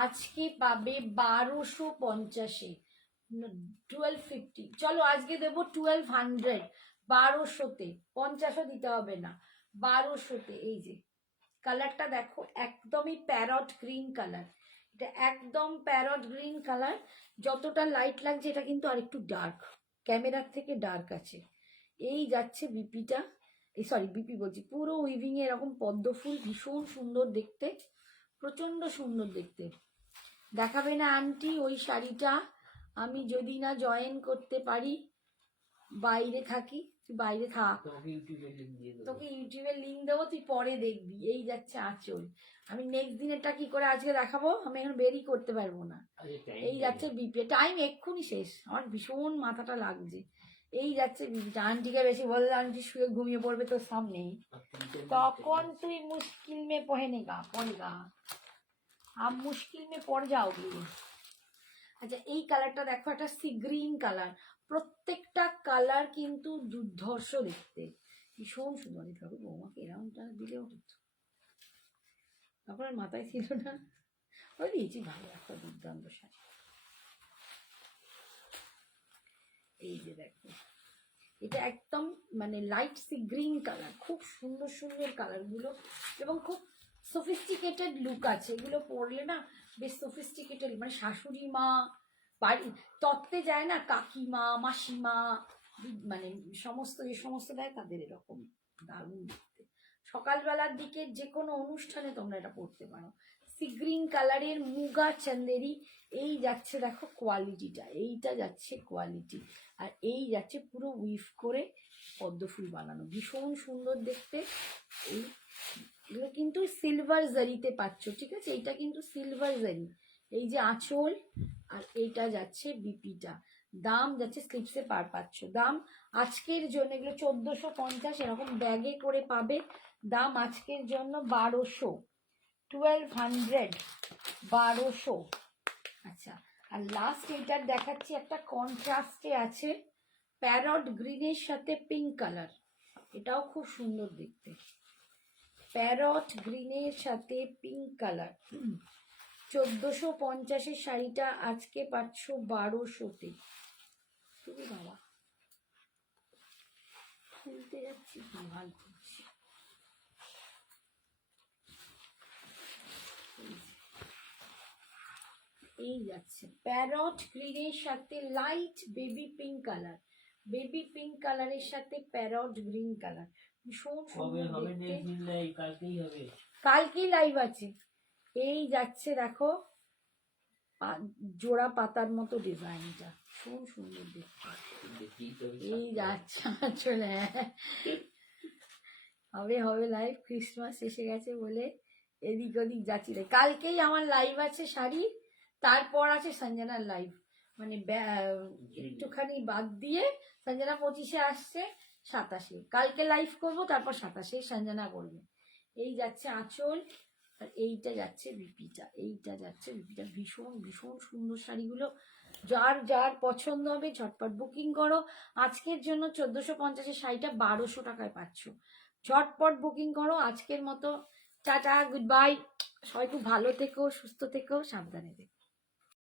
আজকে পাবে 1250-এ, 1250। চলো আজকে দেবো 1200, 1200-তে, 50ও দিতে হবে না, 1200-তে। এই যে কালারটা দেখো, একদমই প্যারট গ্রিন কালার, এটা একদম প্যারট গ্রিন কালার। যতটা লাইট লাগছে এটা কিন্তু আরেকটু ডার্ক, ক্যামেরার থেকে ডার্ক আছে। এই যাচ্ছে বিপিটা, এই সরি বিপি বলছি, পুরো উইভিং এ এরকম পদ্ম ফুল, ভীষণ সুন্দর দেখতে, প্রচন্ড সুন্দর দেখতে। দেখাবে না আন্টি ওই শাড়িটা? আমি যদি না জয়েন করতে পারি, বাইরে থাকি, তুই বাইরে থাক, তোকে ইউটিউবের লিঙ্ক দেবো, তুই পরে দেখবি। এই যাচ্ছে আঁচল, আমি নেক্সট দিন এটা কি করে আজকে দেখাবো, আমি এখন বেরই করতে পারবো না। এই যাচ্ছে বিপি, টাইম এক্ষুনি শেষ, আমার ভীষণ মাথাটা লাগছে। এই যাচ্ছে বিপিটা, আন্টিকে বেশি বললে আন্টি শুয়ে ঘুমিয়ে পড়বে তোর সামনেই, তখন তুই মুশকিল মে পড়েগা, আপ মুশকিল মে পড় যাওগে। আচ্ছা এই কালারটা দেখো, একটা সি গ্রিন কালার, প্রত্যেকটা কালার কিন্তু দুর্ধর্ষ দেখতে, ভীষণ সুন্দর। দেখো বৌমাকে এরাউন্ডটা দিলে হতো, আপনার মাথায় ছিল না, ওই দিয়েছি, ভালো একটা দুর্দান্ত শাড়ি। এই যে দেখো এটা একদম মানে লাইট সি গ্রিন কালার, খুব সুন্দর সুন্দর কালারগুলো এবং খুব সফিস্টিকেটেড লুক আছে। এগুলো পরলে না বেশ সফিস্টিকেটেড, মানে শাশুড়ি মা বাড়ি তত্ত্বে যায় না, কাকিমা মাসিমা মানে সমস্ত যে সমস্ত দেয় তাদের এরকম দারুণ দেখতে। সকালবেলার দিকে যে কোনো অনুষ্ঠানে তোমরা এটা পরতে পারো। সি গ্রিন কালারের মুগা চান্দেরি, এই যাচ্ছে দেখো কোয়ালিটিটা, এইটা যাচ্ছে কোয়ালিটি, আর এই যাচ্ছে পুরো উইভ করে পদ্ম ফুল বানানো, ভীষণ সুন্দর দেখতে। এই এগুলো কিন্তু সিলভার জারিতে পাচ্ছ, ঠিক আছে, এইটা কিন্তু সিলভার জারি। এই যে আঁচল আর এইটা যাচ্ছে বিপিটা, দাম যাচ্ছে স্লিপসে পার পাচ্ছ। দাম আজকের জন্য এগুলো 1450, এরকম ব্যাগে করে পাবে। দাম আজকের জন্য 1200, 1200, 1200। আচ্ছা, আর লাস্ট এইটার দেখাচ্ছি, একটা কন্ট্রাস্টে আছে প্যারট গ্রিনের সাথে পিঙ্ক কালার, এটাও খুব সুন্দর দেখতে। প্যারট গ্রিনের সাথে পিঙ্ক কালার, 1450-এর শাড়িটা আজকে পাচ্ছ 1200-তে। তুমি বাবা খুলতে যাচ্ছি, ভাল করছি। এই যাচ্ছে প্যারট গ্রিনের সাথে light baby pink colour, baby pink কালারের সাথে প্যারট গ্রিন কালার, ভীষণ কবে সুন্দর হবে দেখতে। নেক্সট দিন নাই, কালকেই হবে। কালকেই লাইভ আছে। এই যাচ্ছে দেখো জোড়া পাতার মতো ডিজাইনটা, ভীষণ সুন্দর দেখতে। দেখি তবে এই যাচ্ছে চলে হবে হবে লাইভ, ক্রিসমাস এসে গেছে বলে এদিক ওদিক যাচ্ছি রে। কালকেই আমার লাইভ আছে শাড়ি, তারপর আছে সঞ্জনার লাইভ, মানে একটুখানি বাদ দিয়ে সঞ্জনা 25-এ আসছে, 27-এ কালকে লাইভ করবো, তারপর 27-এ সঞ্জনা করবে। এই যাচ্ছে আঁচল, আর এইটা যাচ্ছে বিপিটা, এইটা যাচ্ছে বিপিটা, ভীষণ ভীষণ সুন্দর শাড়িগুলো। যার যার পছন্দ হবে ঝটপট বুকিং করো। আজকের জন্য 1450-এর শাড়িটা 1200 টাকায় পাচ্ছ, ঝটপট বুকিং করো আজকের মতো। টাটা, গুড বাই, সবাই খুব ভালো থেকো, সুস্থ থেকো, সাবধানে থেকো।